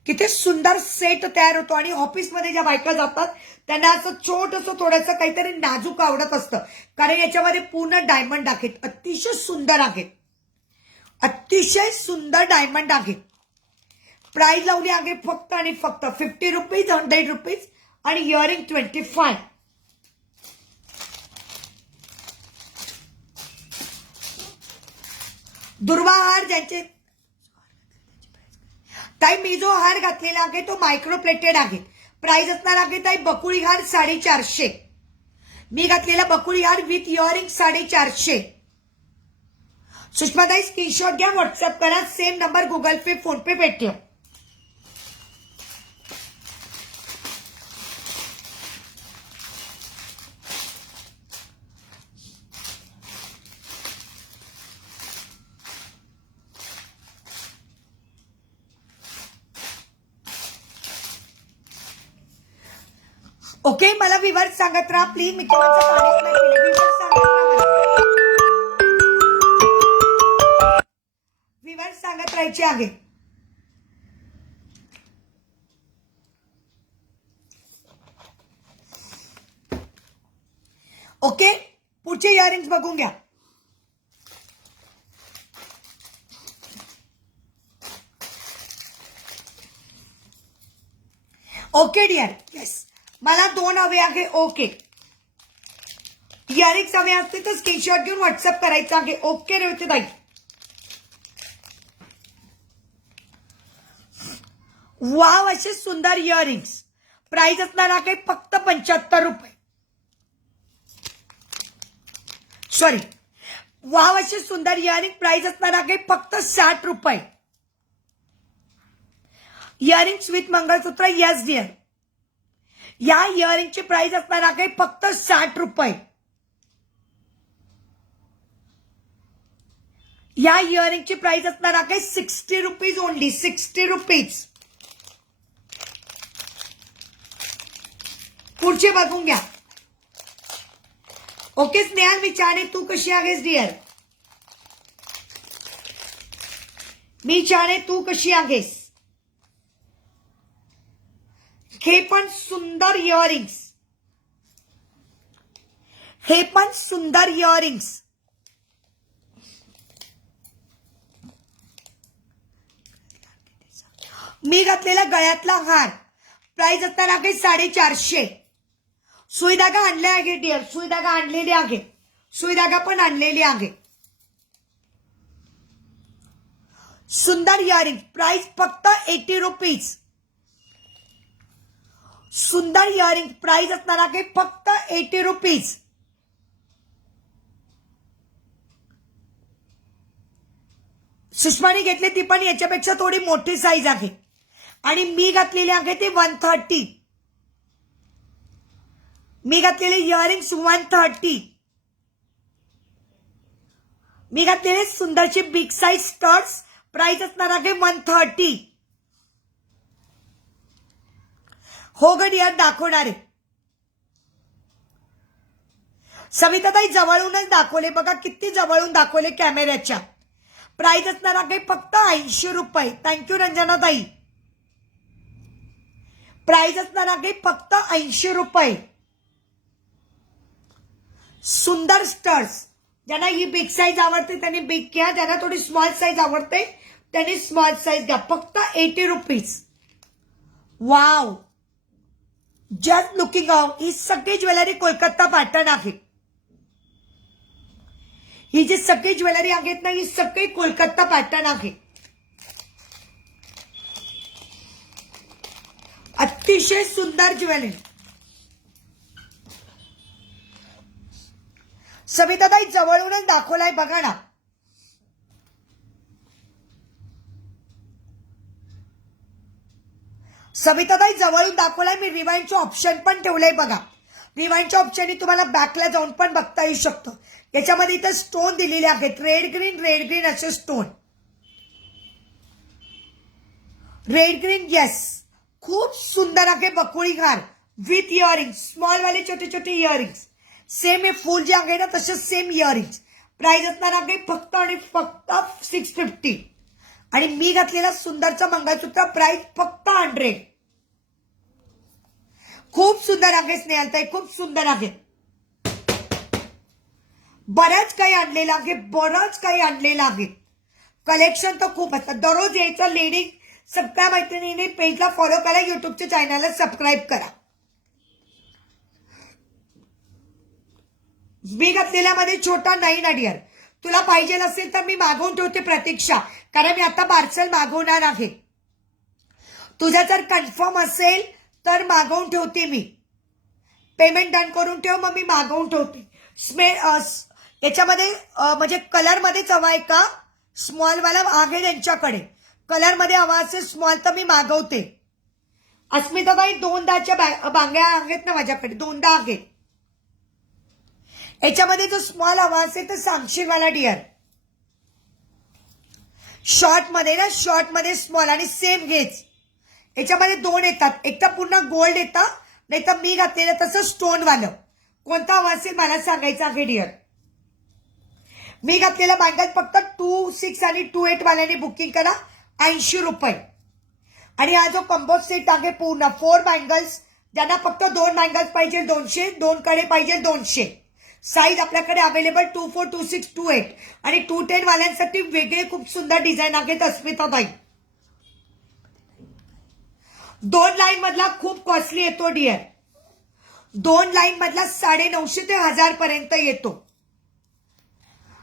किती सुंदर सेट तयार होतो. आणि ऑफिसमध्ये ज्या बायका जातात त्यांना असं छोटंसं थोडंसं काहीतरी नाजूक आवडत असतं, कारण याच्यामध्ये पूर्ण डायमंड आहेत. अतिशय सुंदर आहेत, अतिशय सुंदर डायमंड आहेत. प्राइस लावली आहे फक्त आणि फक्त 50 रुपीज, 100 रुपीज आणि इयरिंग 25. दुर्वा हार ज्यांचे ताई, मी जो हार घातलेला आहे तो मायक्रो प्लेटेड आहे. प्राइस असणार आहे ताई बकुळी हार 450. मी घातलेला बकुळी हार विथ इयरिंग 450. सुषमाताई स्क्रीनशॉट घ्या, व्हॉट्सअप करा. सेम नंबर गुगल पे, फोन पे, पेटीएम. ओके, मला विवर्स सांगत राहा प्लीज. मी तुम्हाला सांगितलं नाही केलं. विवर्स सांगत राहा मला. विवर्स सांगत राहायचे आहे. ओके, पुढचे इयरिंग्स बघून घ्या. Okay dear. येस, मला 2 हवे आहे. ओके, इयरिंग्स हवे असते तर स्क्रीनशॉट घेऊन व्हॉट्सअप करायचा आहे. ओके रेवते ताई. वाव, असे सुंदर इयरिंग्स. प्राइस असणार आहे फक्त 75 रुपये. सॉरी, वाव, असे सुंदर इयरिंग. प्राइस असणार आहे फक्त 60 रुपये. Earrings with mangalsutra. Yes dear. या इयरिंगची प्राइस असणार आहे फक्त 60 रुपये. या इयरिंगची प्राइस असणार आहे 60 रुपीज ओनली. 60 रुपीज. पुढचे बघून घ्या. ओके स्नेहल, मी छान. तू कशी आहेस डिअर? मी छान, तू कशी आहेस? हे पण सुंदर इयरिंग्स. हे पण सुंदर इयरिंग्स. मी घातलेला गळ्यातला हार प्राइस असणार आहे 450. सुईधागा आणले आहे डिअर. सुईधागा आणलेली आहे. सुईधागा पण आणलेली आहे. सुंदर इयरिंग. प्राइस फक्त 80 रुपीज. सुंदर इयरिंग. प्राइस असणार आहे फक्त 80 रुपीज. सुषमाने घेतली ती पण याच्यापेक्षा थोडी मोठी साईज आहे. आणि मी घातलेली आहे ती 130. मी घातलेले इयरिंग्स 130. मी घातलेले सुंदरचे बिग साईज स्टड्स. प्राइस असणार आहे 130. हो ग डिअर, दाखवणार आहे. सविताताई जवळूनच दाखवले बघा, किती जवळून दाखवले कॅमेऱ्याच्या. प्राइस असणार आहे फक्त 80 रुपये. थँक्यू रंजनाताई. प्राइस असणार आहे फक्त 80 रुपये. सुंदर स्टर्स. ज्यांना ही बिग साईज आवडते त्यांनी बिग घ्या. ज्यांना थोडी स्मॉल साईज आवडते त्यांनी स्मॉल साईज घ्या. फक्त 80 rupees. Wow, just looking out. ही सगळी ज्वेलरी कोलकाता पॅटर्न आहे. ही जी सगळी ज्वेलरी आहेत ना, ही सगळी कोलकाता पॅटर्न आहे. अतिशय सुंदर ज्वेलरी. सविताताई जवळूनच दाखवलाय बघा ना. सविताताई जवळून दाखवलाय. मी रिवाइंडचं ऑप्शन पण ठेवलंय बघा. रिवाइंडच्या ऑप्शननी तुम्हाला बॅकला जाऊन पण बघता येऊ शकतं. याच्यामध्ये इथं स्टोन दिलेले आहेत. रेड ग्रीन असे स्टोन. रेड ग्रीन येस, खूप सुंदर आहे. बकुळी हार विथ इयरिंग्स, स्मॉल वाले छोटे छोटे इयरिंग्स. सेम हे फुल जे आहे ना तसेच सेम इयरिंग्स. प्राइस असणार आहे फक्त आणि फक्त 650. आणि मी घातलेला सुंदरचा मंगळसूत्र प्राइस फक्त 100. खूप सुंदर आहे स्नेहलताई, खूप सुंदर आहे. बरंच काही आणलेलं आहे, बरंच काही आणलेलं आहे. कलेक्शन तर खूप असतं. दररोज यायचं लेडी. सगळ्या मैत्रिणींनी पेजला फॉलो करा, युट्यूबच्या चॅनलला सबस्क्राईब करा. मी घातलेल्यामध्ये छोटा नाही ना डिअर. तुला पाहिजे असेल तर मी मागवून ठेवते प्रतीक्षा, कारण मी आता पार्सल मागवणार आहे. तुझा जर कन्फर्म असेल तर मागवून ठेवते मी. पेमेंट डन करून ठेव, मग मी मागवून ठेवते. याच्यामध्ये म्हणजे कलरमध्येच हवा आहे का? स्मॉलवाला आहे त्यांच्याकडे. कलरमध्ये हवा असेल स्मॉल तर मी मागवते. अस्मिताबाई 2 बांगड्या आहेत ना माझ्याकडे, 2 आहेत. याच्यामध्ये जो स्मॉल हवा असेल तर सांगशील मला डिअर. शॉर्ट मध्ये ना, शॉर्ट मध्ये स्मॉल आणि सेम घेच. याच्यामध्ये 2 येतात. एक तर पूर्ण गोल्ड येतं, नाही तर मी घातलेलं तसं स्टोन वालं. कोणता हवा असेल मला सांगायचं आहे डिअर. मी घातलेला बँगल फक्त 26 आणि 28 वाल्याने बुकिंग करा, 80 रुपये. आणि हा जो कंबो सेट आहे पूर्ण 4 बँगल्स, ज्यांना फक्त 2 बँगल्स पाहिजे 200, 2 कडे पाहिजे 200. साईज आपल्याकडे अवेलेबल 24, 26, 28 आणि 210 वाल्यांसाठी वेगळे खूप सुंदर डिझाईन आहेत अस्मिताबाई. 2 लाईन मधला खूप कॉस्टली येतो डिअर. 2 लाईन मधला 950 ते 1000 पर्यंत येतो.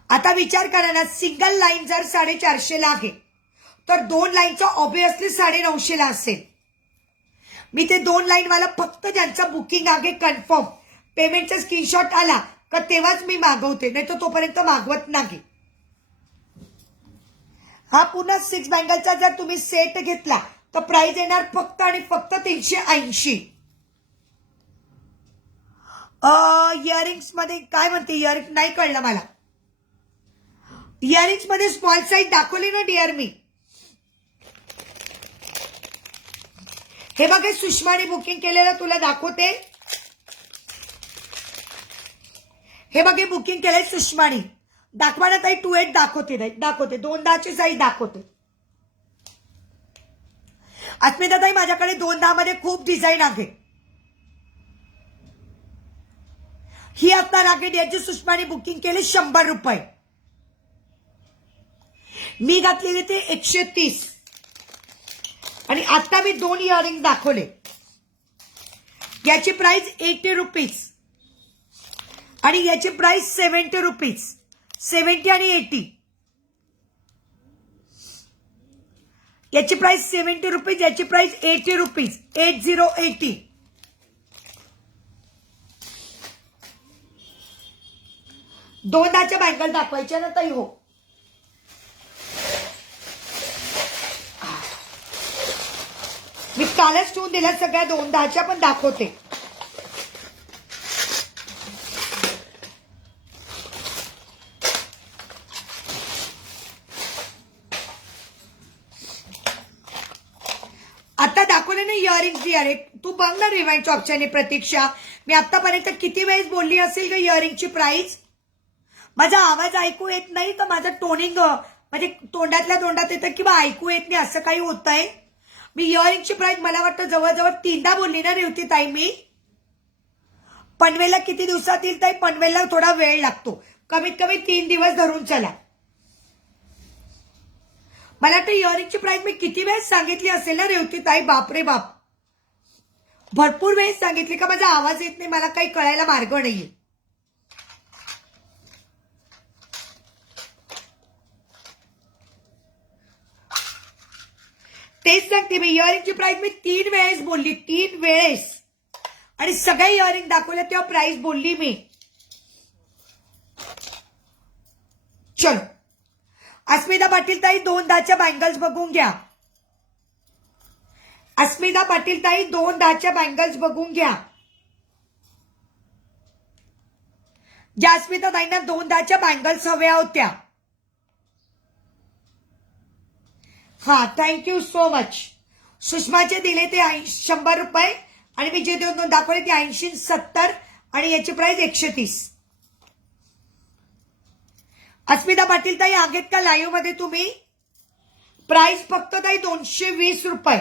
आता विचार करा ना, सिंगल लाईन जर 450 ला आहे तर 2 लाईनचा ऑब्विसली 950 ला असेल. मी ते 2 लाईन वाला फक्त ज्यांचं बुकिंग आहे कन्फर्म, पेमेंटचा स्क्रीनशॉट आला का तेव्हाच मी मागवते, नाही तर तोपर्यंत मागवत नाही. हा पुन्हा 6 बँगलचा जर तुम्ही सेट घेतला तर प्राइस येणार फक्त आणि फक्त 380. इयरिंग्स मध्ये काय म्हणते? इयरिंग नाही कळलं मला. इयरिंग्स मध्ये स्मॉल साईज दाखवली ना डिअर मी. हे बघे सुषमाने बुकिंग केलेलं तुला दाखवते. हे बघे बुकिंग केलंय सुषमाने. दाखवा ना ताई. 28 दाखवते, 210ची साईज दाखवते. अस्मिता ताई माझ्याकडे 210 मध्ये खूप डिझाईन आहे. ही आता राकेट याची सुषमाने बुकिंग केली 100 रुपये. मी घातलेले ते 130. आणि आता मी 2 इयरिंग दाखवले. याची प्राइस 80 रुपीज आणि याची प्राइस 70 रुपीज. 70 आणि 80. याची प्राइस 70 रुपीज, याची प्राइस 80 रुपीज. 8080. दोनदाच्या बँगल दाखवायच्या ना ताई. हो, मी कालच ठेवून दिल्या सगळ्या 210च्या, पण दाखवते. आता दाखवले ना इयरिंग्स डिअर. तू बघ ना रिवाइंडच्या ऑप्शनने प्रतीक्षा. मी आतापर्यंत किती वेळेस बोलली असेल का इयरिंगची प्राइस? माझा आवाज ऐकू येत नाही का? माझं टोनिंग म्हणजे तोंडातल्या तोंडात येतं किंवा ऐकू येत नाही असं काही होत आहे? मी इयरिंगची प्राइस मला वाटतं जवळजवळ 3दा बोलली ना रेवती ताई मी. पनवेलला किती दिवसात येईल ताई? पनवेलला थोडा वेळ लागतो, कमीत कमी 3 दिवस धरून चला. मला वाटतं इयरिंगची प्राइस मी किती वेळेस सांगितली असेल ना रेवती ताई. बापरे बाप, भरपूर वेळेस सांगितले का माझा आवाज येत नाही, मला काही कळायला मार्ग नाहीये. तेच सांगते मी, इयरिंगची प्राइस मी 3 वेळेस बोलली, 3 वेळेस, आणि सगळे इयरिंग दाखवले तेव्हा प्राइस बोलली मी. चलो, अस्मिता पाटील ताई 2 10च्या बँगल्स बघून घ्या. अस्मिता पाटील ताई 2 10च्या बँगल्स बघून घ्या. ज्या अस्मिता ताईंना 2 10च्या बँगल्स हव्या होत्या. हा, थँक्यू सो मच. सुषमाचे दिले ते 100 रुपये, आणि मी जे 2 दाखवले ते 80 70, आणि याची प्राइस 130. अस्मिता पाटील ताई आहेत का लाईव्ह मध्ये तुम्ही? प्राइस फक्त ताई 220 रुपये.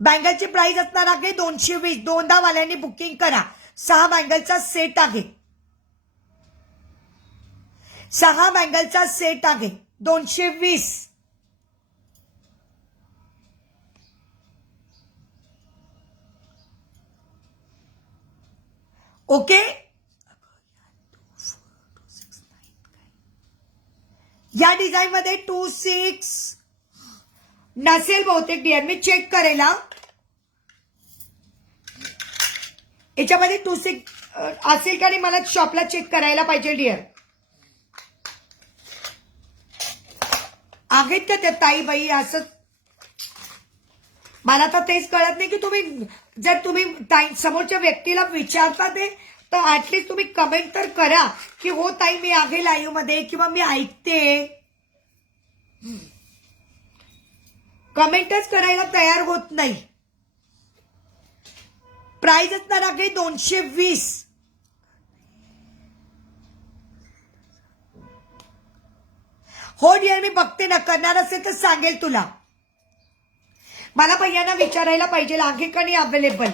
बँगलची प्राइस असणार आहे 220. 2 वाल्यांनी बुकिंग करा. 6 बँगलचा सेट आहे. 6 बँगलचा सेट आहे 220. ओके, या डिझाईन मध्ये 26 नसेल बहुतेक डिअर, मी चेक करेल. याच्यामध्ये 26 असेल का नाही मला शॉपला चेक करायला पाहिजे डिअर. आहेत का त्या ताईबाई? असं मला तर तेच कळत नाही की तुम्ही, जर तुम्ही समोरच्या व्यक्तीला विचारता ते, तर ऍटलीस्ट तुम्ही कमेंट तर करा की हो ताई मी आहे लाईव्ह मध्ये, किंवा मी ऐकते. कमेंटच करायला तयार होत नाही. प्राइस असणार आहे 220. हो डिअर, मी बघते ना, करणार असेल तर सांगेल तुला. मला भैयांना विचारायला पाहिजे आहे का नाही अवेलेबल.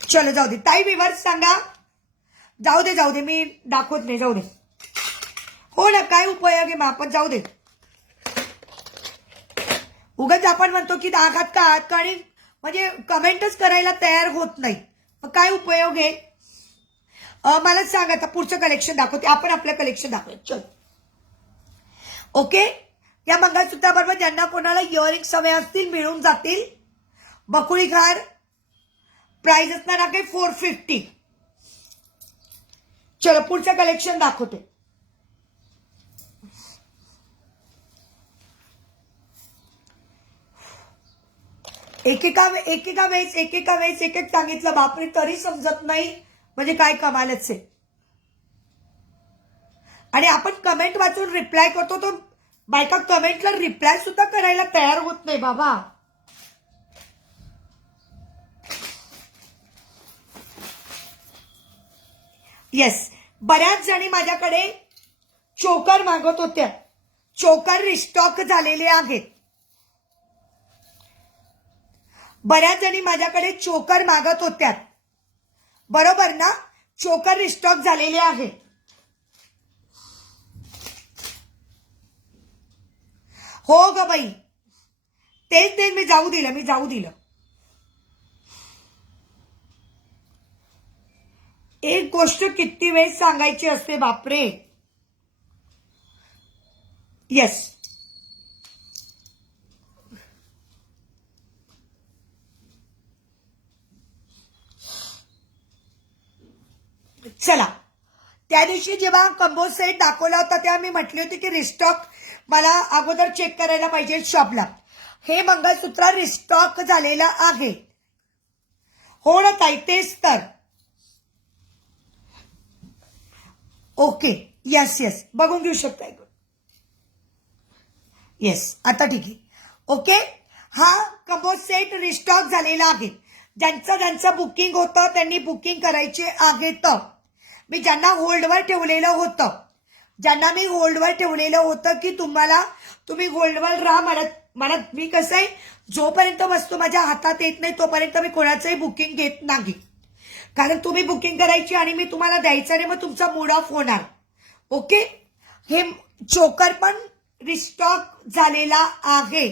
चलो जाऊ दे ताई, विवर्स सांगा. जाऊ दे मी दाखवत नाही, जाऊ दे. हो ना, काय उपयोग आहे मग, आपण जाऊ दे. उगाच आपण म्हणतो की आघात का आहात का, आणि म्हणजे कमेंटच करायला तयार होत नाही, मग काय उपयोग आहे. मला सांग आता पुढचं कलेक्शन दाखवते. आपण आपलं कलेक्शन दाखवूया. चल, ओके. या मंगळसूत्राबरोबर ज्यांना कोणाला इयरिंग्स हवे असतील मिळून जातील. बकुळी हार प्राइस असणार आहे 450. चलो पुढचं कलेक्शन दाखवते. एकेका वेळेस एक एक सांगितलं, बापरे, तरी समजत नाही, म्हणजे काय कमालच आहे. आणि आपण कमेंट वाचून रिप्लाय करतो, तो बायका कमेंटला रिप्लाय सुद्धा करायला तयार होत नाही बाबा. येस, बऱ्याच जणी माझ्याकडे चोकर मागत होत्या. चोकर रिस्टॉक झालेले आहेत. बऱ्याच जणी माझ्याकडे चोकर मागत होत्या, बरोबर ना. चोकर रिस्टॉक झालेले आहे. हो ग बाई, तेच मी जाऊ दिलं. एक गोष्ट किती वेळ सांगायची असते बापरे. येस, चला. त्या दिवशी जेव्हा कंबो सेट दाखवला होता तेव्हा मी म्हटली होती की रिस्टॉक मला अगोदर चेक करायला पाहिजे शॉपला. हे मंगळसूत्र रिस्टॉक झालेलं आहे. हो ना ताई, तेच तर. ओके, येस बघून घेऊ शकता. येस, आता ठीक आहे. ओके, हा कंबो सेट रिस्टॉक झालेला आहे. ज्यांचं बुकिंग होतं त्यांनी बुकिंग करायचे आहे. तर मी ज्यांना होल्डवर ठेवलेलं होतं की तुम्ही होल्डवर राहा मला मी कसं आहे, जोपर्यंत वस्तू माझ्या हातात येत नाही तोपर्यंत मी कोणाचंही बुकिंग घेत नाही. कारण तुम्ही बुकिंग करायची आणि मी तुम्हाला द्यायचं नाही, मग तुमचा मूड ऑफ होणार. ओके, हे चोकर पण रिस्टॉक झालेला आहे.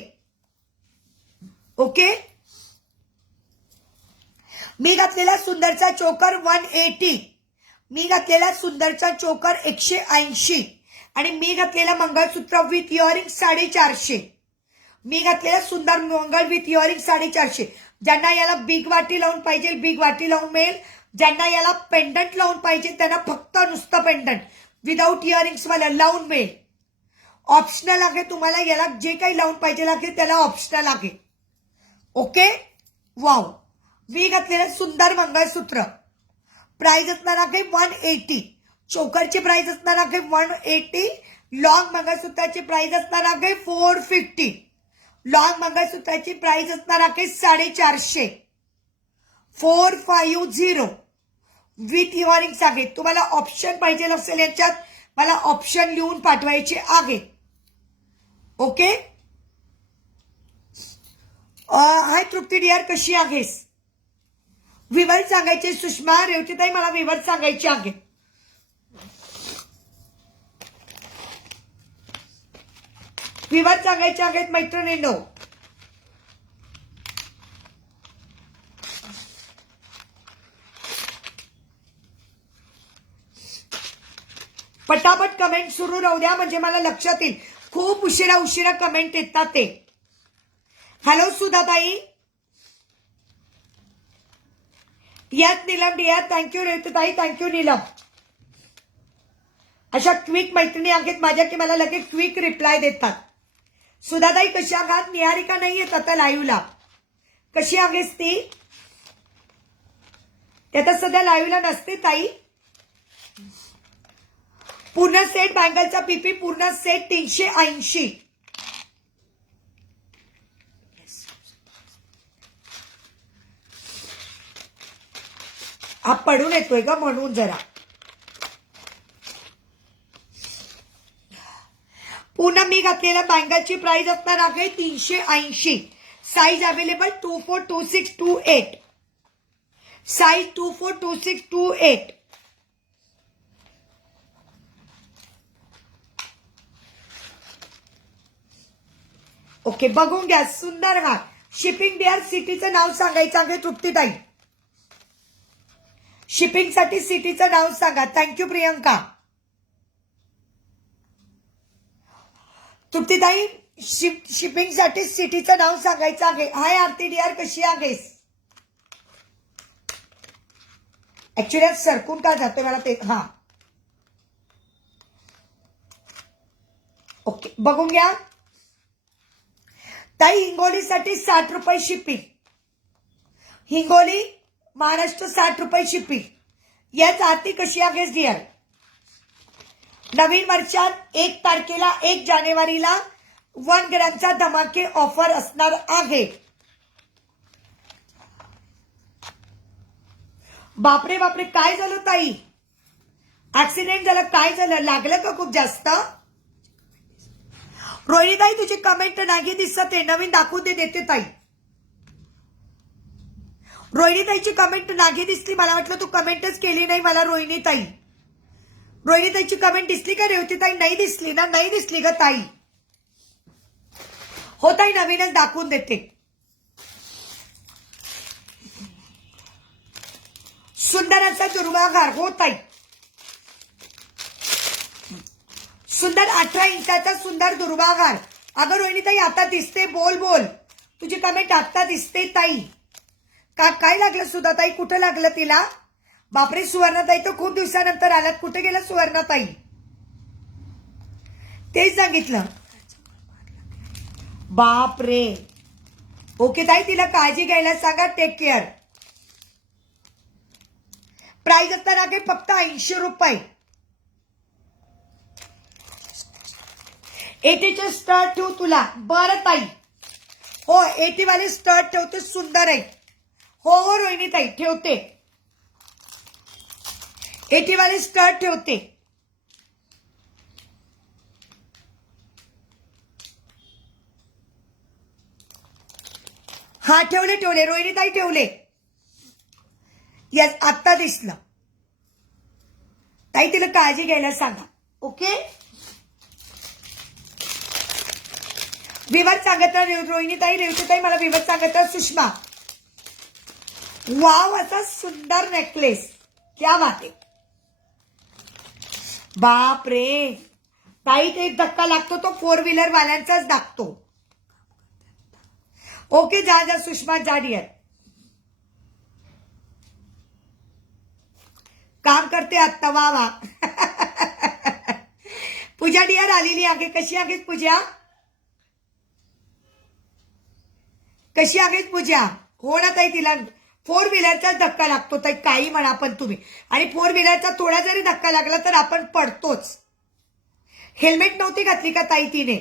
ओके. मी घातलेला सुंदरचा चोकर 180, मी घातलेला सुंदरचा चोकर 180 आणि मी घातलेला मंगळसूत्र विथ इयरिंग 450. मी घातलेला सुंदर मंगळ विथ इयरिंग 450. ज्यांना याला बिग वाटी लावून पाहिजे बिग वाटी लावून मिळेल. ज्यांना याला पेंडंट लावून पाहिजे त्यांना फक्त नुसतं पेंडंट विदाऊट इयरिंग्स वाला लावून मिळेल. ऑप्शनल आहे. तुम्हाला याला जे काही लावून पाहिजे लागेल त्याला ऑप्शनल आहे. ओके. वाव. मी घातलेलं सुंदर मंगळसूत्र प्राइस असणार आहे 180. चोकरची प्राइस असणार आहे 180. लॉंग मंगळसूत्राची प्राइस असणार आहे 450. लॉंग मंगळसूत्राची प्राइस असणार आहे 450. 450 विथ इयरिंग्स आहे. तुम्हाला ऑप्शन पाहिजे असेल याच्यात मला ऑप्शन लिहून पाठवायचे आहे. ओके. हाय तृप्ती डिअर, कशी आहेस? विवर सांगायचे सुषमा रेवतीताई, मला विवर सांगायचे आहे. विवर सांगायचे आहेत मैत्रिणींनो. पटापट कमेंट सुरू राहू द्या म्हणजे मला लक्षात येईल. खूप उशिरा कमेंट येतात ते. हॅलो सुधाताई. यात नीलम डिअर, थँक्यू रेवतीताई, थँक्यू नीलम. अशा क्विक मैत्रिणी आहेत माझ्या की मला लगेच क्विक रिप्लाय देतात. सुधाताई कशी आहात? निहारिका नाही येत आता लाईव्हला. कशी आहेस ती? आता सध्या लाईव्हला नसते ताई. पूर्ण सेट बँगलचा पीपी पूर्ण सेट 380. हा पडून येतोय का म्हणून जरा. पुन्हा मी घातलेल्या बँगलची प्राइस असणार आहे 380. Size available 242628. साईज 242628. ओके. बघून घ्या. सुंदर हा. शिपिंग डिअर सिटीचं नाव सांगायचं आहे तृप्तीताई. शिपिंगसाठी सिटीचं नाव सांगा. थँक्यू प्रियंका. तृप्तीताई शिपिंगसाठी सिटीचं नाव सांगायचं आहे. हाय आरती डिअर, कशी आहेस? ऍक्च्युली सरकून का जातोय मला ते. हा ओके. बघून घ्या ताई. हिंगोलीसाठी 60 रुपये शिपिंग. हिंगोली महाराष्ट्र 60 रुपये शिपिंग. याच आरती कशी आहेस डिअर? नवीन वर्षात 1 तारखेला 1 जानेवारीला 1 ग्रॅमचा धमाके ऑफर असणार आहे. बापरे बापरे, काय झालं ताई? ऍक्सिडेंट झालं? काय झालं? लागलं का खूप जास्त? रोहिणीताई तुझी कमेंट नाही दिसत आहे. नवीन दाखवून देते ताई. रोहिणीताईची कमेंट नाही दिसली. मला वाटलं तू कमेंटच केली नाही मला. रोहिणीताई, रोहिणीताईची कमेंट दिसली का रेवतीताई? नाही दिसली ना? नाही दिसली ग ताई. हो ताई, नवीनच दाखवून देते. सुंदर असा दुर्वाघार. हो ताई, सुंदर 18 इंचाचा सुंदर दुर्वाघार. अगं रोहिणीताई आता दिसते. बोल बोल. तुझी कमेंट आता दिसते ताई. का काय लागलं सुधाताई? कुठं लागलं तिला? बापरे, सुवर्णाताई तर खूप दिवसानंतर आलात. कुठे गेला सुवर्णाताई? तेच सांगितलं. बापरे. ओके ताई, तिला काळजी घ्यायला सांगा. Take care. प्राइस असणार आहे फक्त 80 रुपये. 80चे स्टर्ट ठेवू तुला. बरं ताई. हो 80 वाले स्टर्ट ठेवते. सुंदर आहे. हो हो रोहिणीताई ठेवते. 80 वाले स्टर्ट ठेवते. हा ठेवले ठेवले रोहिणीताई ठेवले. यस आत्ता दिसलं. ताई तिला काळजी घ्यायला सांगा. ओके. विवर सांगत राहा रोहिणीताई, रेवतीताई, मला विवर सांगत राहा सुषमा. वाव, असा सुंदर नेकलेस, क्या बात आहे. बाप रे ताई, ते धक्का लागतो तो फोर व्हीलर वाल्यांचाच लागतो. ओके, जा जा सुषमा, जा डियर. काम करते आत्ता, वा वा. पूजा डियर आलेली आहे. कशी आहेस पूजा? कशी आहेस पूजा? हो ना ताई, तिला फोर व्हीलरचाच धक्का लागतो ताई, काही म्हणा पण तुम्ही. आणि फोर व्हीलरचा थोडा जरी धक्का लागला तर आपण पडतोच. हेल्मेट नव्हती घातली का ताई तिने?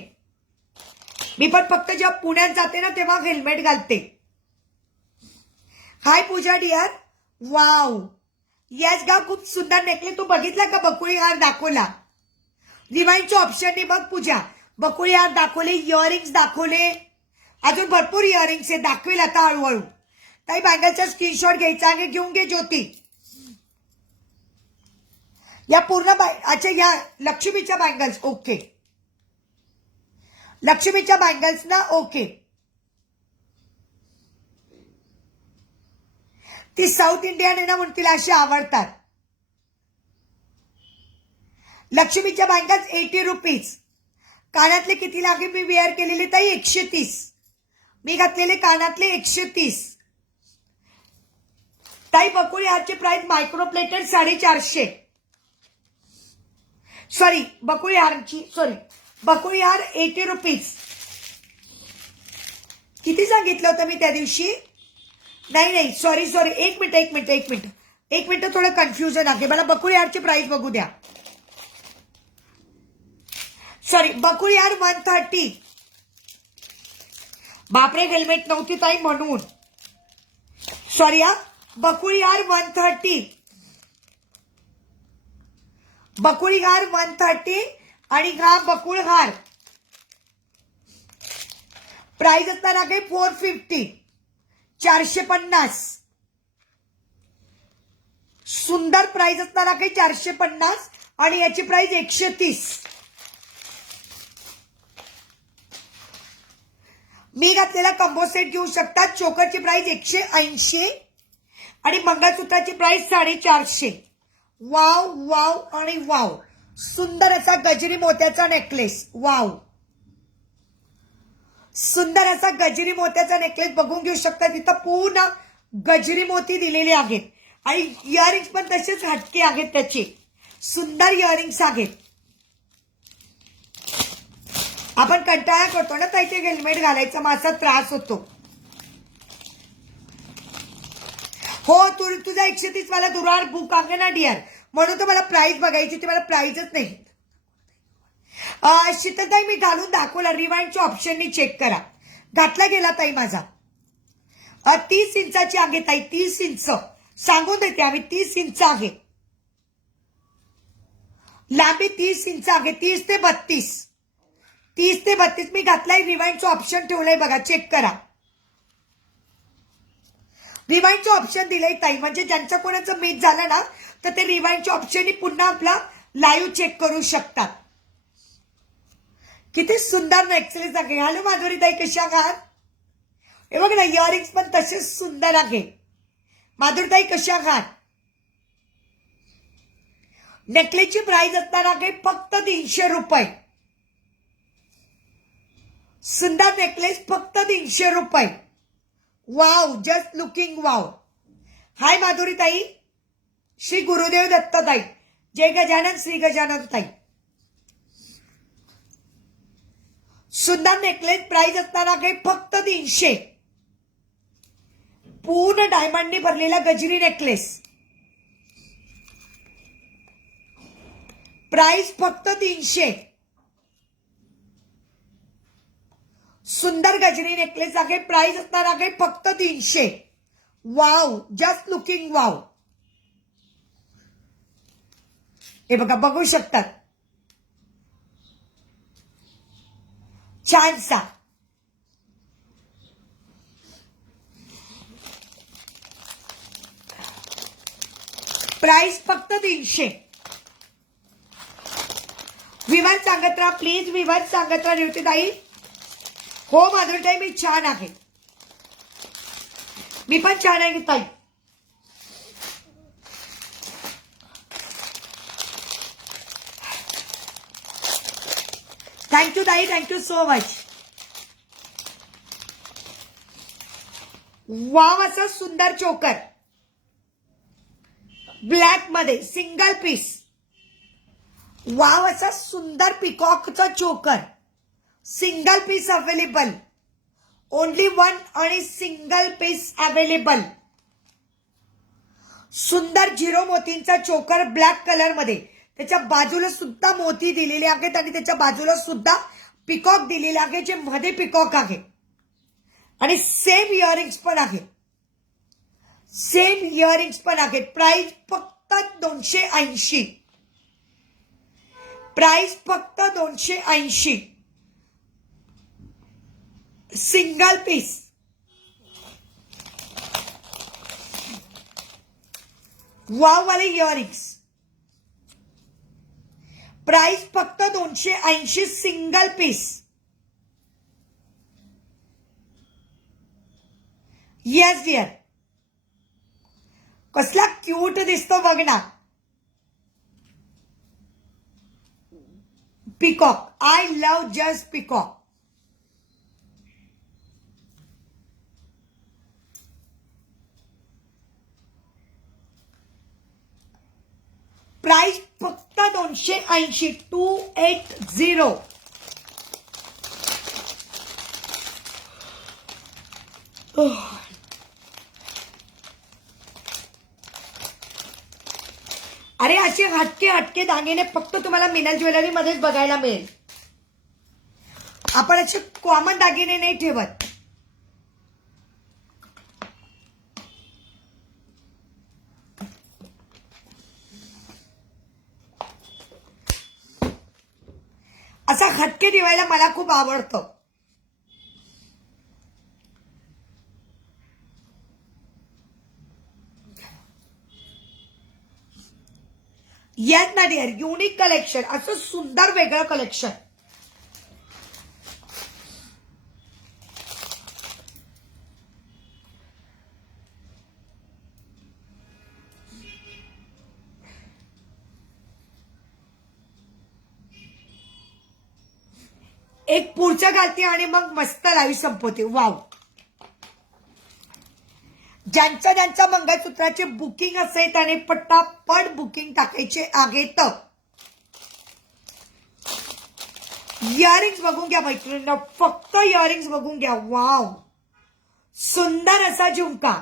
मी पण फक्त जेव्हा पुण्यात जाते ना तेव्हा हेल्मेट घालते. हाय पूजा डियर, वाव, यस गा, खूप सुंदर नेकलेस. तू बघितला का? बकुळी हार दाखवला. रिवाइंडच्या ऑप्शनने बघ पूजा, बकुळी हार दाखवले, इयरिंग्स दाखवले, अजून भरपूर इयरिंग्स आहे, दाखवेल आता हळूहळू. ताई बँगलचा स्क्रीनशॉट घ्यायचा आहे, घेऊन घे ज्योती. या पूर्ण अच्छा, या लक्ष्मीच्या बँगल्स, ओके, लक्ष्मीच्या बँगल्स ना, ओके. ती साऊथ इंडियन आहे ना म्हणून तिला अशी आवडतात. लक्ष्मीच्या बँगल्स 80 रुपीज. कानातले किती लागे? मी वेअर केलेले ताई 130. मी घातलेले कानातले 130. ताई बकुळी हारची प्राइस मायक्रो प्लेटेड 450. सॉरी, बकुळी हारची, सॉरी, बकुळी हार 80 रुपीज. किती सांगितलं होतं मी त्या दिवशी? नाही, सॉरी, एक मिनिट, थोडं कन्फ्युजन आहे मला. बकुळी हारची प्राइस बघू द्या. सॉरी, बकुळी हार 130. बापरे, हेल्मेट नव्हती ताई म्हणून सॉरी. हा बकुळी हार 130, बकुळी हार 130 आणि हा बकुळ हार प्राइस असणार आहे 450, 450. सुंदर प्राइस असणार आहे 450 आणि याची प्राइस 130. मी घातलेला कंबो सेट घेऊ शकता. चोकरची प्राइस 180 आणि मंगळसूत्राची प्राइस 450. वाव वाव आणि वाव, सुंदर असा गजरी मोत्याचा नेकलेस. वाव, सुंदर असा गजरी मोत्याचा नेकलेस बघून घेऊ शकता. तिथं पूर्ण गजरी मोती दिलेले आहेत आणि इयरिंग्स पण तसेच हटके आहेत त्याचे. सुंदर इयरिंग्स आहेत. आपण कंटाळा करतो ना ताई ते हेल्मेट घालायचा, माझा त्रास होतो. हो, तुझा 130 वाला दुरार बुक आहे ना डिअर, म्हणून तर मला प्राइस बघायची होती, मला प्राइसच नाही. शीतलताई मी घालून दाखवला, रिवाइंडच्या ऑप्शननी चेक करा. घातला गेला ताई माझा. 30 इंचाची आहे ताई, 30 इंच सांगून देते आम्ही, 30 इंच आहे लांबी, 30 इंच आहे, 30 ते 32, 30 ते 32 मी घातलाय. रिवाइंडचं ऑप्शन ठेवलंय बघा, चेक करा. रिवाइंडचं ऑप्शन दिलंय ताई, म्हणजे ज्यांचं कोणाचं मिस झालं ना तर ते रिवाइंडच्या ऑप्शननी पुन्हा आपला लाईव्ह चेक करू शकतात. किती सुंदर नेकलेस आहे. हॅलो माधुरी ताई, कशा आहात? हे बघ ना, इयरिंग्स पण तसेच सुंदर आहे. माधुरी ताई कशा आहात? नेकलेसची प्राइस असणार आहे फक्त 300 रुपये. सुंदर नेकलेस फक्त 300 रुपये. Wow, just looking wow. Hi Madhuri ताई, श्री गुरुदेव दत्त ताई, जय गजानन, श्री गजानन ताई. सुंदर नेकलेस, प्राइस असणार आहे फक्त 300. पूर्ण डायमंडने भरलेला गजरी नेकलेस, प्राइस फक्त 300. सुंदर गजरी नेकलेस आहे, प्राइस असणार आहे फक्त 300. Wow, just looking wow. हे बघा, बघू शकतात, छानसा. प्राइस फक्त 300. विवर सांगत राहा प्लीज, विवर सांगत राहा रेवती ताई. हो माधुरीताई, मी छान आहे. मी पण छान आहे ताई. थँक्यू ताई, थँक्यू सो मच. वाव असं सुंदर चोकर ब्लॅक मध्ये सिंगल पीस. वाव असा सुंदर पिकॉकचा choker single piece available. Only one आणि सिंगल पीस अवेलेबल. सुंदर झिरो मोतींचा चोकर ब्लॅक कलर मध्ये. त्याच्या बाजूला सुद्धा मोती दिलेले आहेत आणि त्याच्या बाजूला सुद्धा पिकॉक दिलेले आहे, जे मध्ये पिकॉक आहे. आणि सेम इयरिंग्स पण आहे. सेम इयरिंग्स पण आहेत. प्राइस फक्त 280. प्राइस फक्त 280. Single piece. वाव वाले इयरिंग्स. प्राइस फक्त 280 सिंगल पीस. Yes dear. कसला क्यूट दिसतो बघ ना. Peacock. I love just peacock. Price फक्त 280. 280. अरे असे हटके हटके दागिने फक्त तुम्हाला मिनल ज्वेलरी मध्येच बघायला मिळेल. आपण असे कॉमन दागिने नाही ठेवत. असा हटके ठेवायला मला खूप आवडतं. येस ना डिअर. Unique collection. असं सुंदर वेगळं कलेक्शन. एक पुढचं घालते आणि मग मस्त लाईव्ह संपवते. वाव. ज्यांचं ज्यांचं मंगळसूत्राचे बुकिंग असेल त्याने पटापट बुकिंग टाकायचे आहेत. इयरिंग्स बघून घ्या मैत्रिणींना. फक्त इयरिंग्स बघून घ्या. वाव. सुंदर असा झुमका.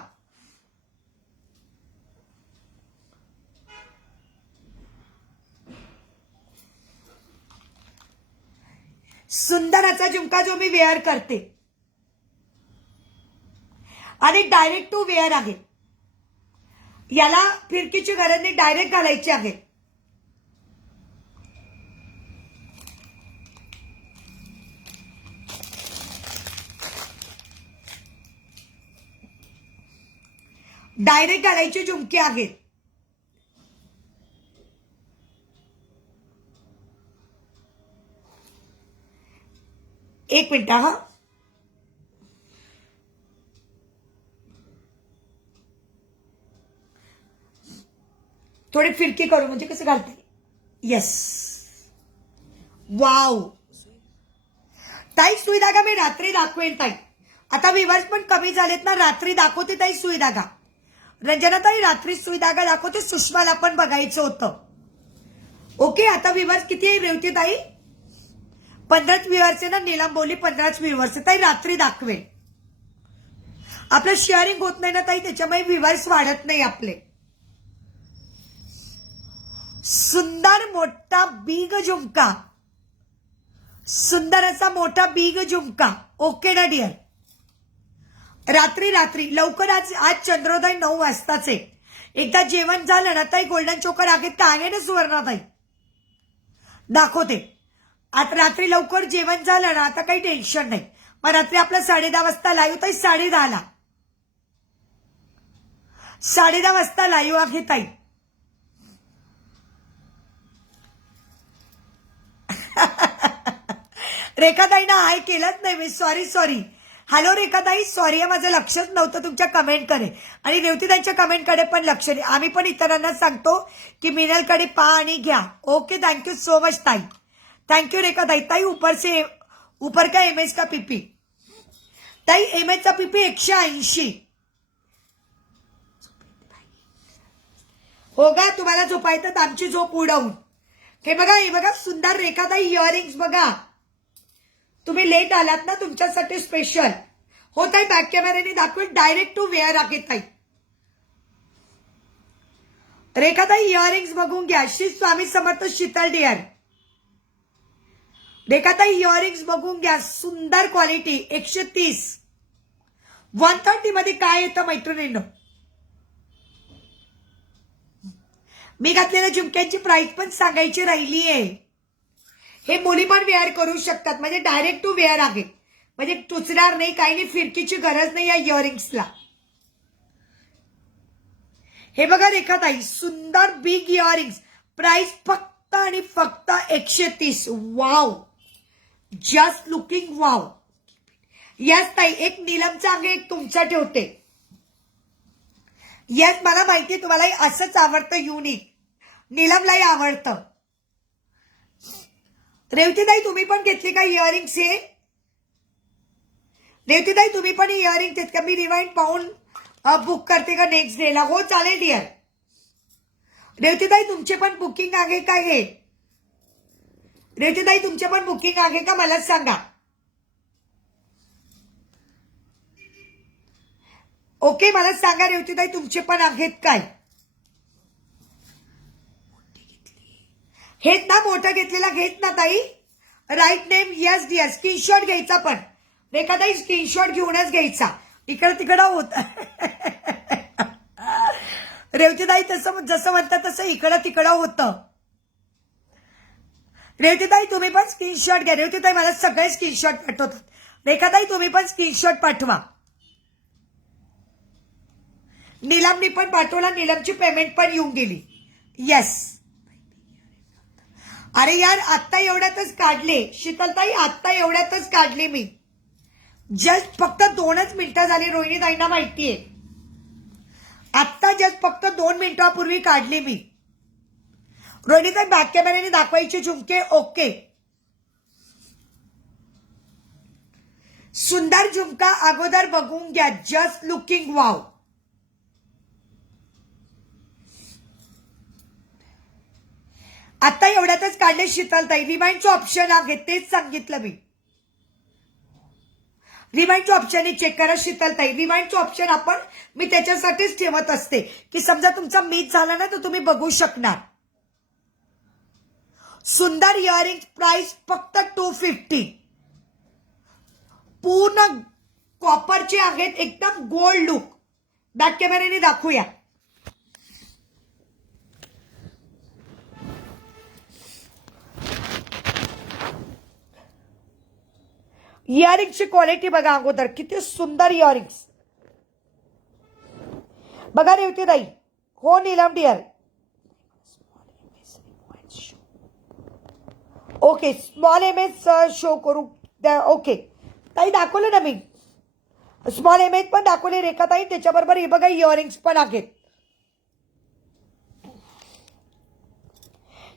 सुंदर असा झुमका जो मी वेअर करते. आणि डायरेक्ट टू वेअर आहे. याला फिरकीची गरज नाही, डायरेक्ट घालायची आहे. डायरेक्ट घालायची झुमके आहेत. एक मिनिट हा. थोडी फिरकी करू म्हणजे कसं घालते. येस. वाव. ताई सुई धागा मी रात्री दाखवेन ताई. आता विवर्स पण कमी झालेत ना. रात्री दाखवते ताई सुई धागा. रंजना ताई रात्री सुई धागा दाखवते. सुषमाला पण बघायचं होतं. ओके. आता विवर्स किती आहे रेवती ताई. 15च विवर्स आहे ना. नीलम बोलली 15च विवर्स आहे. ताई रात्री दाखवेन. आपलं शेअरिंग होत नाही ना ताई, त्याच्यामुळे विवर्स वाढत नाही आपले. सुंदर मोठा बिग झुमका. सुंदर असा मोठा बिग झुमका. ओके ना डिअर. रात्री रात्री लवकर. आज चंद्रोदय 9 वाजताच आहे. एकदा जेवण झालं ना ताई. गोल्डन चोकर आहेत का. आहे ना सुवर्णाताई. दाखवते. आता रात्री लवकर जेवण झालं ना. आता काही टेन्शन नाही. मग रात्री आपला 10:30 वाजता लाईव्ह ताई. 10:30ला 10:30 वाजता लाईव्ह आहे ताई. रेखाताईना हाय केलंच नाही मी. सॉरी. हॅलो रेखाताई, सॉरी माझं लक्षच नव्हतं तुमच्या कमेंटकडे. आणि रेवतीताईंच्या कमेंटकडे पण लक्ष नाही. आम्ही पण इतरांना सांगतो की मिनलकडे पहा आणि घ्या. ओके, थँक्यू सो मच ताई. थँक्यू रेखाताई. ताई ऊपर का एमएच का पीपी? ताई एमएचचा पीपी 180. हो का, तुम्हाला झोपायचं तर आमची झोप उडवून. हे बघा सुंदर रेखाताई इयरिंग्स बघा. तुम्ही लेट आलात ना, तुमच्यासाठी स्पेशल. हो ताई, बॅक कॅमेऱ्याने दाखवेल. डायरेक्ट टू वेअर आहे ताई. रेखाताई इयरिंग्स बघून घ्या. श्री स्वामी समर्थ शीतल डिअर. रेखाताई इयरिंग्स बघून घ्या. सुंदर क्वालिटी. 130. 130 मध्ये काय येतं मैत्रिणींनो? मी घातलेल्या झुमक्यांची प्राइस पण सांगायची राहिली आहे. हे मुली पण वेअर करू शकतात. म्हणजे डायरेक्ट टू वेअर आहे. म्हणजे टुचणार नाही, काही नाही, फिरकीची गरज नाही या इयरिंग्सला. हे बघा रेखाताई, सुंदर बिग इयरिंग्स. प्राइस फक्त आणि फक्त 130. Wow, just looking wow. Yes ताई, एक नीलमचा आहे, एक तुमचा ठेवते. यस, मला माहिती तुम्हालाही असंच आवडतं, युनिक. नीलमलाही आवडतं. रेवतीताई तुम्ही पण घेतली का इयरिंग्स? हे रेवतीताई तुम्ही पण इयरिंग घेत का? मी रिवाइंड पाहून बुक करते का नेक्स्ट डेला? हो चालेल डिअर. रेवतीताई तुमचे पण बुकिंग आहे का? हे रेवतीताई तुमचे पण बुकिंग आहे का मला सांगा. ओके, मला सांगा रेवतीताई तुमचे पण आहेत काय? हेच ना, मोठं घेतलेला घेत ना ताई. Right name. Yes dear. Screenshot घ्यायचा पण रेखाताई, स्क्रीनशॉट घेऊनच घ्यायचा. इकडं तिकडं होत. रेवतीताई तसं जसं म्हणतात तसं इकडं तिकडं होतं. रेवतीताई तुम्ही पण स्क्रीनशॉट घ्या. रेवतीताई मला सगळे स्क्रीनशॉट पाठवतात. रेखाताई तुम्ही पण स्क्रीनशॉट पाठवा. नीलमनी पण पाठवला. नीलमची पेमेंट पण येऊन गेली. येस. अरे यार, आत्ता एवढ्यातच काढले शीतलताई, आत्ता एवढ्यातच काढले मी. जस्ट फक्त 2च मिनिटं झाली. रोहिणीताईंना माहितीये. आत्ता जस्ट फक्त 2 मिनिटापूर्वी काढले मी. रोहिणीताई बॅक कॅमेऱ्याने दाखवायचे झुमके. ओके, सुंदर झुमका अगोदर बघून घ्या. Just looking wow. आता एवढ्यातच काढले शीतलताई. रिमाइंडचं ऑप्शन आहे, तेच सांगितलं मी. रिमाइंडचं ऑप्शन चेक करा शीतलताई. रिमाइंडचं ऑप्शन मी त्याच्यासाठीच ठेवत असते की समजा तुमचा मिस झाला ना तर तुम्ही बघू शकणार. सुंदर इयरिंग. प्राइस फक्त 250. पूर्ण कॉपरचे आहेत, एकदम गोल्ड लुक. बॅक कॅमेऱ्याने दाखवूया. इयरिंगची क्वालिटी बघा अगोदर, किती सुंदर इयरिंग्स बघा रेवतीताई. हो Neelam dear. Okay, small image show करू द्या. ओके ताई, दाखवलं ना मी. स्मॉल इमेज पण दाखवले रेखाताई. त्याच्याबरोबर हे बघा इयरिंग्स पण आहेत.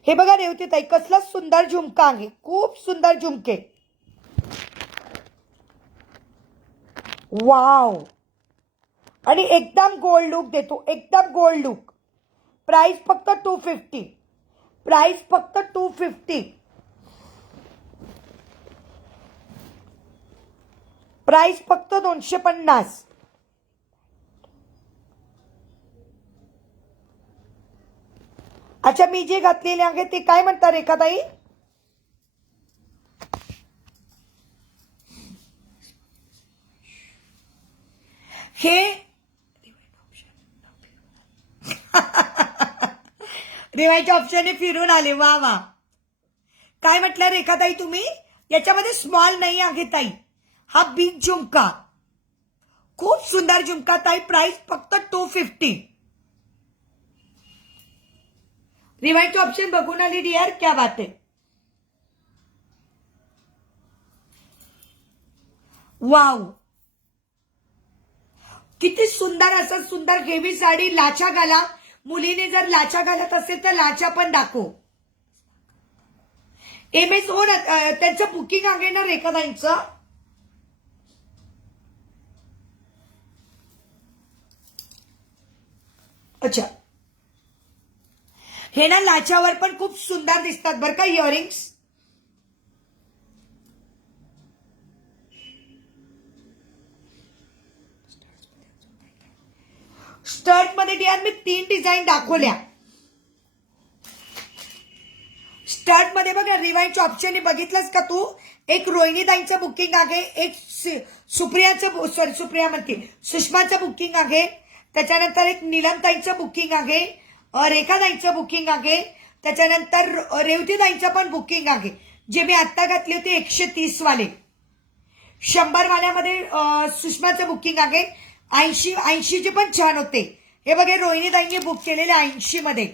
हे बघा रेवतीताई, कसला सुंदर झुमका आहे. खूप सुंदर झुमके. वाव. आणि एकदम गोल्ड लुक देतो, एकदम गोल्ड लुक. प्राइस फक्त 250. प्राइस फक्त 250. प्राइस फक्त 250. अच्छा, मी जे घातलेले आहे ते काय म्हणता रेखाताई? हे रिवायच्या ऑप्शनने फिरून आले. वा वा, काय म्हटलं रेखाताई तुम्ही? याच्यामध्ये स्मॉल नाही आहे ताई, हा बिग झुमका. खूप सुंदर झुमका ताई. प्राइस फक्त 250. रिवाइंडचे ऑप्शन बघून आली डिअर. क्या बात आहे. वाव, किती सुंदर, असं सुंदर हेवी साडी. लाचा घाला, मुलीने जर लाचा घालत असेल तर लाचा पण दाखव. MS हो ना, त्यांचं बुकिंग आहे ना रेखाताईंचं. अच्छा, हे ना लाच्यावर पण खूप सुंदर दिसतात बरं का इयरिंग्स. स्टर्ट मध्ये डिअर मी 3 डिझाईन दाखवल्या. स्टर्ट मध्ये बघा, रिवाइंड ऑप्शन बघितलंस का तू? एक रोहिणीताईंचं बुकिंग आहे, एक सुप्रियाचं, सॉरी सुप्रिया म्हणते, सुषमाचं बुकिंग आहे. त्याच्यानंतर एक नीलमताईंचं बुकिंग आहे, रेखाताईंचं बुकिंग आहे. त्याच्यानंतर रेवतीताईंचं पण बुकिंग आहे, जे मी आत्ता घातले होते 130 वाले. 100 वाल्यामध्ये सुषमाचं बुकिंग आहे. 80 चे पण छान होते. हे बघे रोहिणीताईंनी बुक केलेले 80 मध्ये.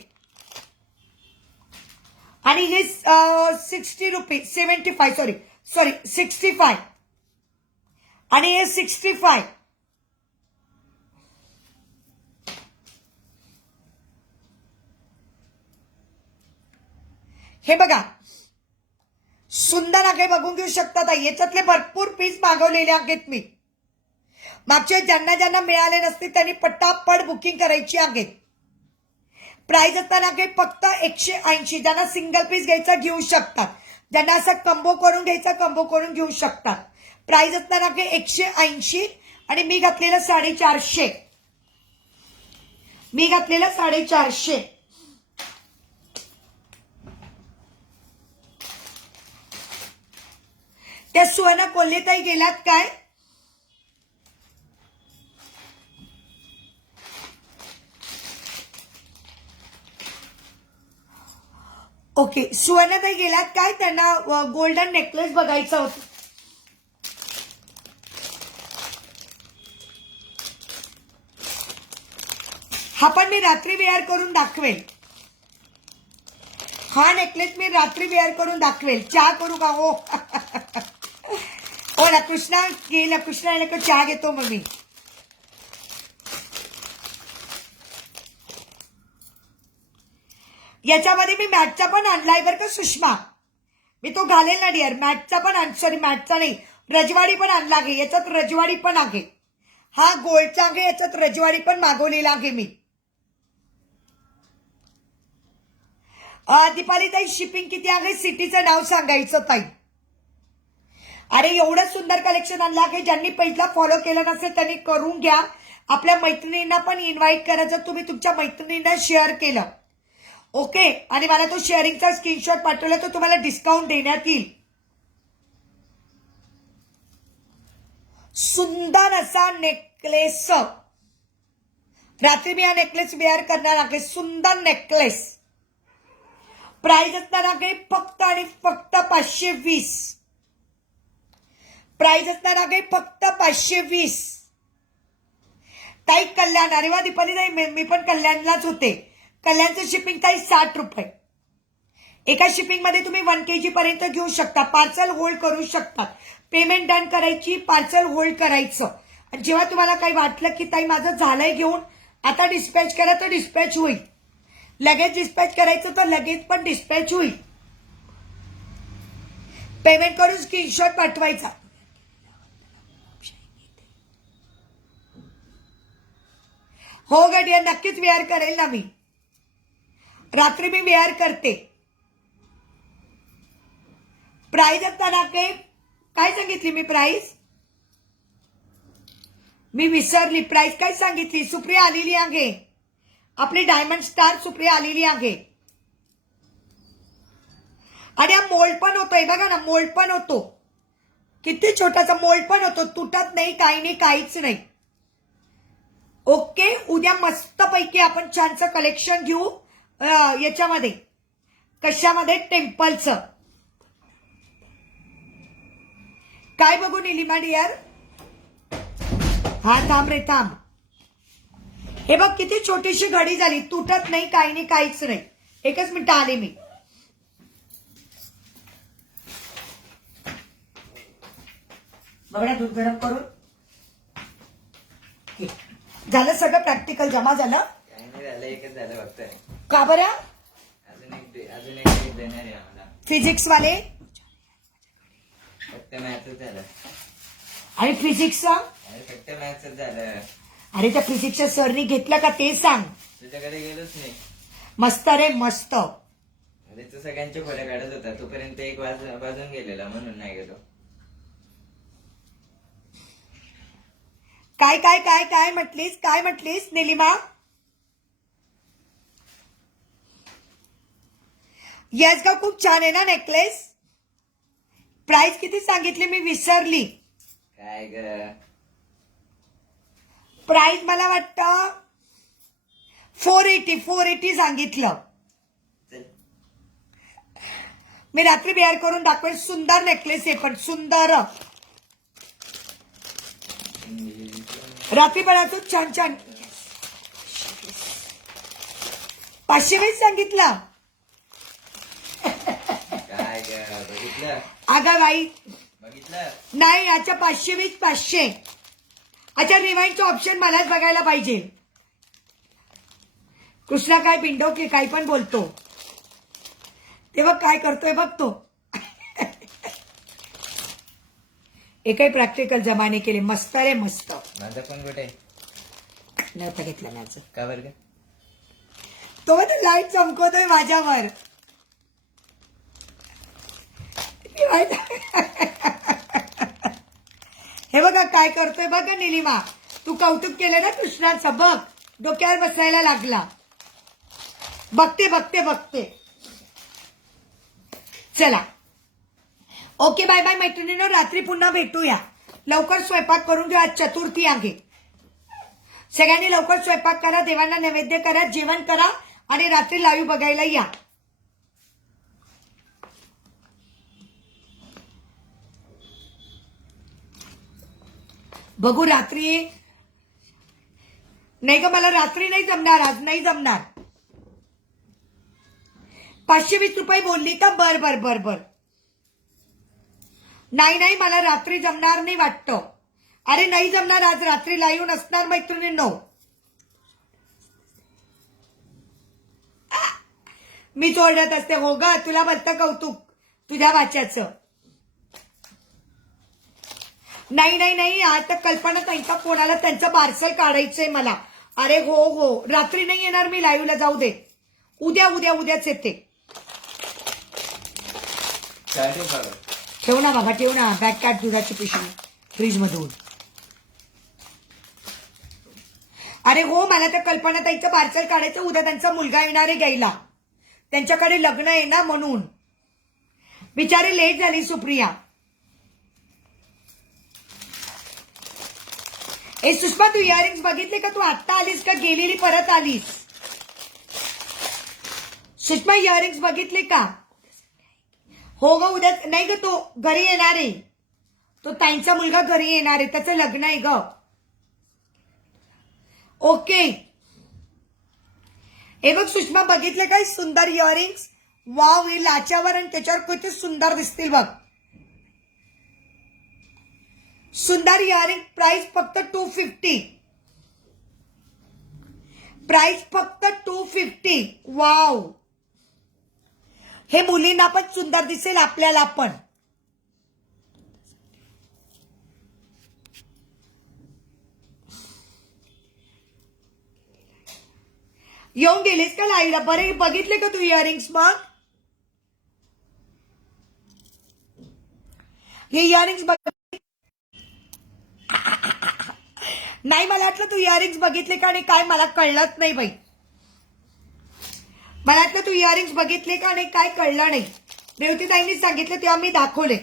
आणि हे 60 रुपीज, 75, सॉरी 65, आणि हे 65. हे बघा सुंदर आहे, बघून घेऊ शकता. याच्यातले भरपूर पीस मागवलेले आहेत मी. मागच्या ज्यांना ज्यांना मिळाले नसते त्यांनी पटापट बुकिंग करायची आहे. प्राइस असताना काही फक्त 180. ज्यांना सिंगल पीस घ्यायचा घेऊ शकतात, ज्यांना असं कंबो करून घ्यायचा कंबो करून घेऊ शकतात. प्राइस असताना काही 180. आणि मी घातलेलं 450. मी घातलेलं 450. त्या सुवर्ण कोल्हेताई गेलात काय? ओके, सुवर्णताई गेलात काय? त्यांना गोल्डन नेकलेस बघायचा होता. हा पण मी रात्री वेअर करून दाखवेल. हा नेकलेस मी रात्री वेअर करून दाखवेल. चहा करू का? हो हो ना, कृष्णा गेला, कृष्णा आला का चहा घेतो मग मी. याच्यामध्ये मी मॅटचा पण आणलाय बरं का सुषमा. मी तो घालेल ना डिअर. मॅटचा पण, सॉरी मॅटचा नाही, रजवाडी पण आणला आहे. याच्यात रजवाडी पण आहे. हा गोल्डचा आहे, याच्यात रजवाडी पण मागवलेला आहे मी. दीपाली ताई शिपिंग किती आहे? सिटीचं नाव सांगायचं ताई. अरे एवढं सुंदर कलेक्शन आणलं आहे. ज्यांनी पहिला फॉलो केलं नसेल त्यांनी करून घ्या. आपल्या मैत्रिणींना पण इन्व्हाइट करा. जर तुम्ही तुमच्या मैत्रिणींना शेअर केलं, ओके, आणि मला तो शेअरिंगचा स्क्रीनशॉट पाठवला तर तुम्हाला डिस्काउंट देण्यात येईल. सुंदर असा नेकलेस. रात्री मी हा नेकलेस वेअर करणार आहे. सुंदर नेकलेस. प्राइस असणार आहे फक्त आणि फक्त 520. प्राइस असणार आहे फक्त 520. ताई कल्याण, अरे वा दीपाली ताई, मी पण कल्याणलाच होते. कल्याणचं शिपिंग ताई 60 रुपये. एका शिपिंग मध्ये तुम्ही 1 kg पर्यंत घेऊ शकता. पार्सल होल्ड करू शकतात. पेमेंट डन करायची, पार्सल होल्ड करायचं. आणि जेव्हा तुम्हाला काही वाटलं की ताई माझं झालंय घेऊन, आता डिस्पॅच करा तर डिस्पॅच होईल. लगेच डिस्पॅच करायचं तर लगेच पण डिस्पॅच होईल. पेमेंट करून स्क्रीनशॉट पाठवायचा. हो गडिया, नक्कीच वेअर करेल ना मी. रात्री मी वेअर करते. प्राइस असताना काय सांगितली मी? प्राइस मी विसरली. प्राइस काय सांगितली? सुप्रिया आलेली आहे. आपली डायमंड स्टार सुप्रिया आलेली आहे. आणि हा मोल्ड पण होतोय बघा ना, मोल्ड पण होतो. किती छोटासा मोल्ड पण होतो. तुटत नाही, काही नाही, काहीच नाही. ओके, उद्या मस्तपैकी आपण छानचं कलेक्शन घेऊ. याच्यामध्ये कशामध्ये? टेम्पलचं. काय बघू निलिमा डिअर? हा थांब रे थांब. हे बघ किती छोटीशी घडी झाली. तुटत नाही, काही नाही, काहीच नाही. एकच मिनिट आले मी. बघा दूध गरम करून झालं सगळं प्रॅक्टिकल जमा झालं. काही नाही झालं, एकच झालं फक्त. का बरं? अजून एक देणार आहे आम्हाला. फिजिक्स वाले फक्त मॅथच झालं. आणि फिजिक्सचा फक्त मॅथच झालं. अरे त्या फिजिक्सच्या सरनी घेतलं का ते सांग. तुझ्याकडे गेलोच नाही. मस्त रे मस्त. अरे तू सगळ्यांच्या खोड्या काढत होता, तोपर्यंत एक वाजून गेलेला म्हणून नाही गेलो. काय काय काय काय म्हटलीस, काय म्हटलीस निलिमा? यस का, खूप छान आहे ना नेकलेस. प्राइस किती सांगितली मी विसरली. काय ग, प्राइस मला वाटतं 480 सांगितलं. चल. मी रात्री बेअर करून दाखवेल. सुंदर नेकलेस आहे पण सुंदर. रात्री बनायचो छान छान. 520 सांगितलं. काय ग, बघितलं अगं बाई बघितलं. नाही, याच्या 520 500. अच्छा, रिवाइंडचं ऑप्शन मलाच बघायला पाहिजे. कृष्णा काय बिंडो की काही पण बोलतो, तेव्हा काय करतोय बघतो. एकही प्रॅक्टिकल जमाने केले. मस्त रे मस्त. माझा फोन कुठे? नव्हतं घेतलं माझं. का बरं का? तो मध्ये लाईट चमकवतोय माझ्यावर. हे बघा काय करतोय बघा निलिमा. तू कौतुक केलं ना कृष्णाचं, बघ डोक्यावर बसायला लागला. बघते बघते बघते. चला ओके, बाय बाय मैत्रिणींनो. रात्री पुन्हा भेटूया. लवकर स्वयंपाक करून घ्या, आज चतुर्थी आहे. सगळ्यांनी लवकर स्वयंपाक करा, देवांना नैवेद्य करा, जेवण करा आणि रात्री लाईव्ह बघायला या. बघू रात्री. नाही का, मला रात्री नाही जमणार, आज नाही जमणार. 520 रुपये बोलली का? बर बर बर बर. नाही नाही, मला रात्री जमणार नाही वाटतं. अरे नाही जमणार, आज रात्री लाईव्ह नसणार मैत्रिणींनो. मी ओरडत असते. हो ग, तुला भलतं कौतुक तुझ्या वाच्याचं. नाही नाही नाही, आज तर कल्पना ताईंचा फोन आला, त्यांचं पार्सल काढायचंय मला. अरे हो हो, रात्री नाही येणार मी लाईव्हला, जाऊ दे. उद्याच येते. ठेव ना बाबा, ठेव ना. बॅग काढ दुधाची पिशवी फ्रीज मधून. अरे हो, मला तर कल्पना ताईचं पार्सल काढायचं. उद्या त्यांचा मुलगा येणार आहे घ्यायला. त्यांच्याकडे लग्न आहे ना म्हणून. बिचारी लेट झाली सुप्रिया. ए सुषमा, तू इयरिंग्स बघितले का? तू आत्ता आलीस का गेलेली परत आलीस? सुषमा, इयरिंग्स बघितले का? हो ग, उद्या नाही ग, तो घरी येणार आहे. तो ताईंचा मुलगा घरी येणार आहे, त्याचं लग्न आहे ग. ओके. हे बघ सुषमा, बघितले काय सुंदर इयरिंग्स? वाव, हे लाच्यावर आणि त्याच्यावर किती सुंदर दिसतील बघ. सुंदर इयरिंग. प्राइस फक्त 250. प्राइस फक्त 250. वाव, हे मुलींना पण सुंदर दिसेल, आपल्याला पण. येऊन गेलीस का लाईव्हला? बरे बघितले का तू इयरिंग्स? मग हे इयरिंग्स बघ. नाही, मला वाटलं तू इयरिंग्स बघितले का आणि काय, मला कळलंच नाही बाई. मला वाटलं तू इयरिंग्स बघितले का आणि काय कळलं नाही. रेवतीताईंनी सांगितलं तेव्हा मी दाखवले.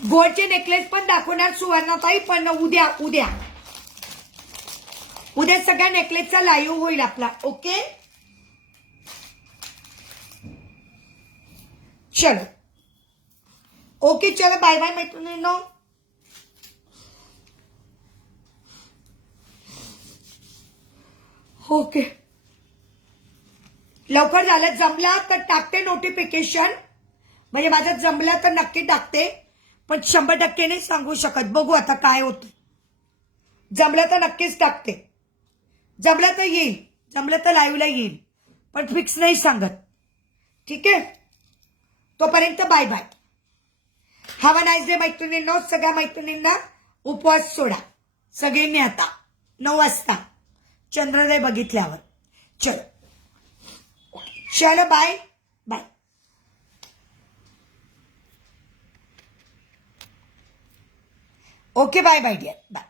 गोल्डचे नेकलेस पण दाखवणार सुवर्णाताई, पण उद्या सगळ्या नेकलेसचा लाईव्ह होईल आपला. ओके, चलो. ओके चलो, बाय बाय मैत्रिणींनो. ओके. लवकर झालं. जमला तर टाकते नोटिफिकेशन, म्हणजे माझं जमलं तर नक्की टाकते, पण 100% नाही सांगू शकत. बघू आता काय होतं. जमलं तर नक्कीच टाकते, जमलं तर येईल, जमलं तर लाईव्हला येईल, पण फिक्स नाही सांगत. ठीक आहे, तोपर्यंत bye bye. Have a nice day मैत्रिणींनो. सगळ्या मैत्रिणींना उपवास सोडा सगळ्यांनी आता 9 वाजता चंद्रोदय बघितल्यावर. चलो bye bye. Okay bye bye dear bye.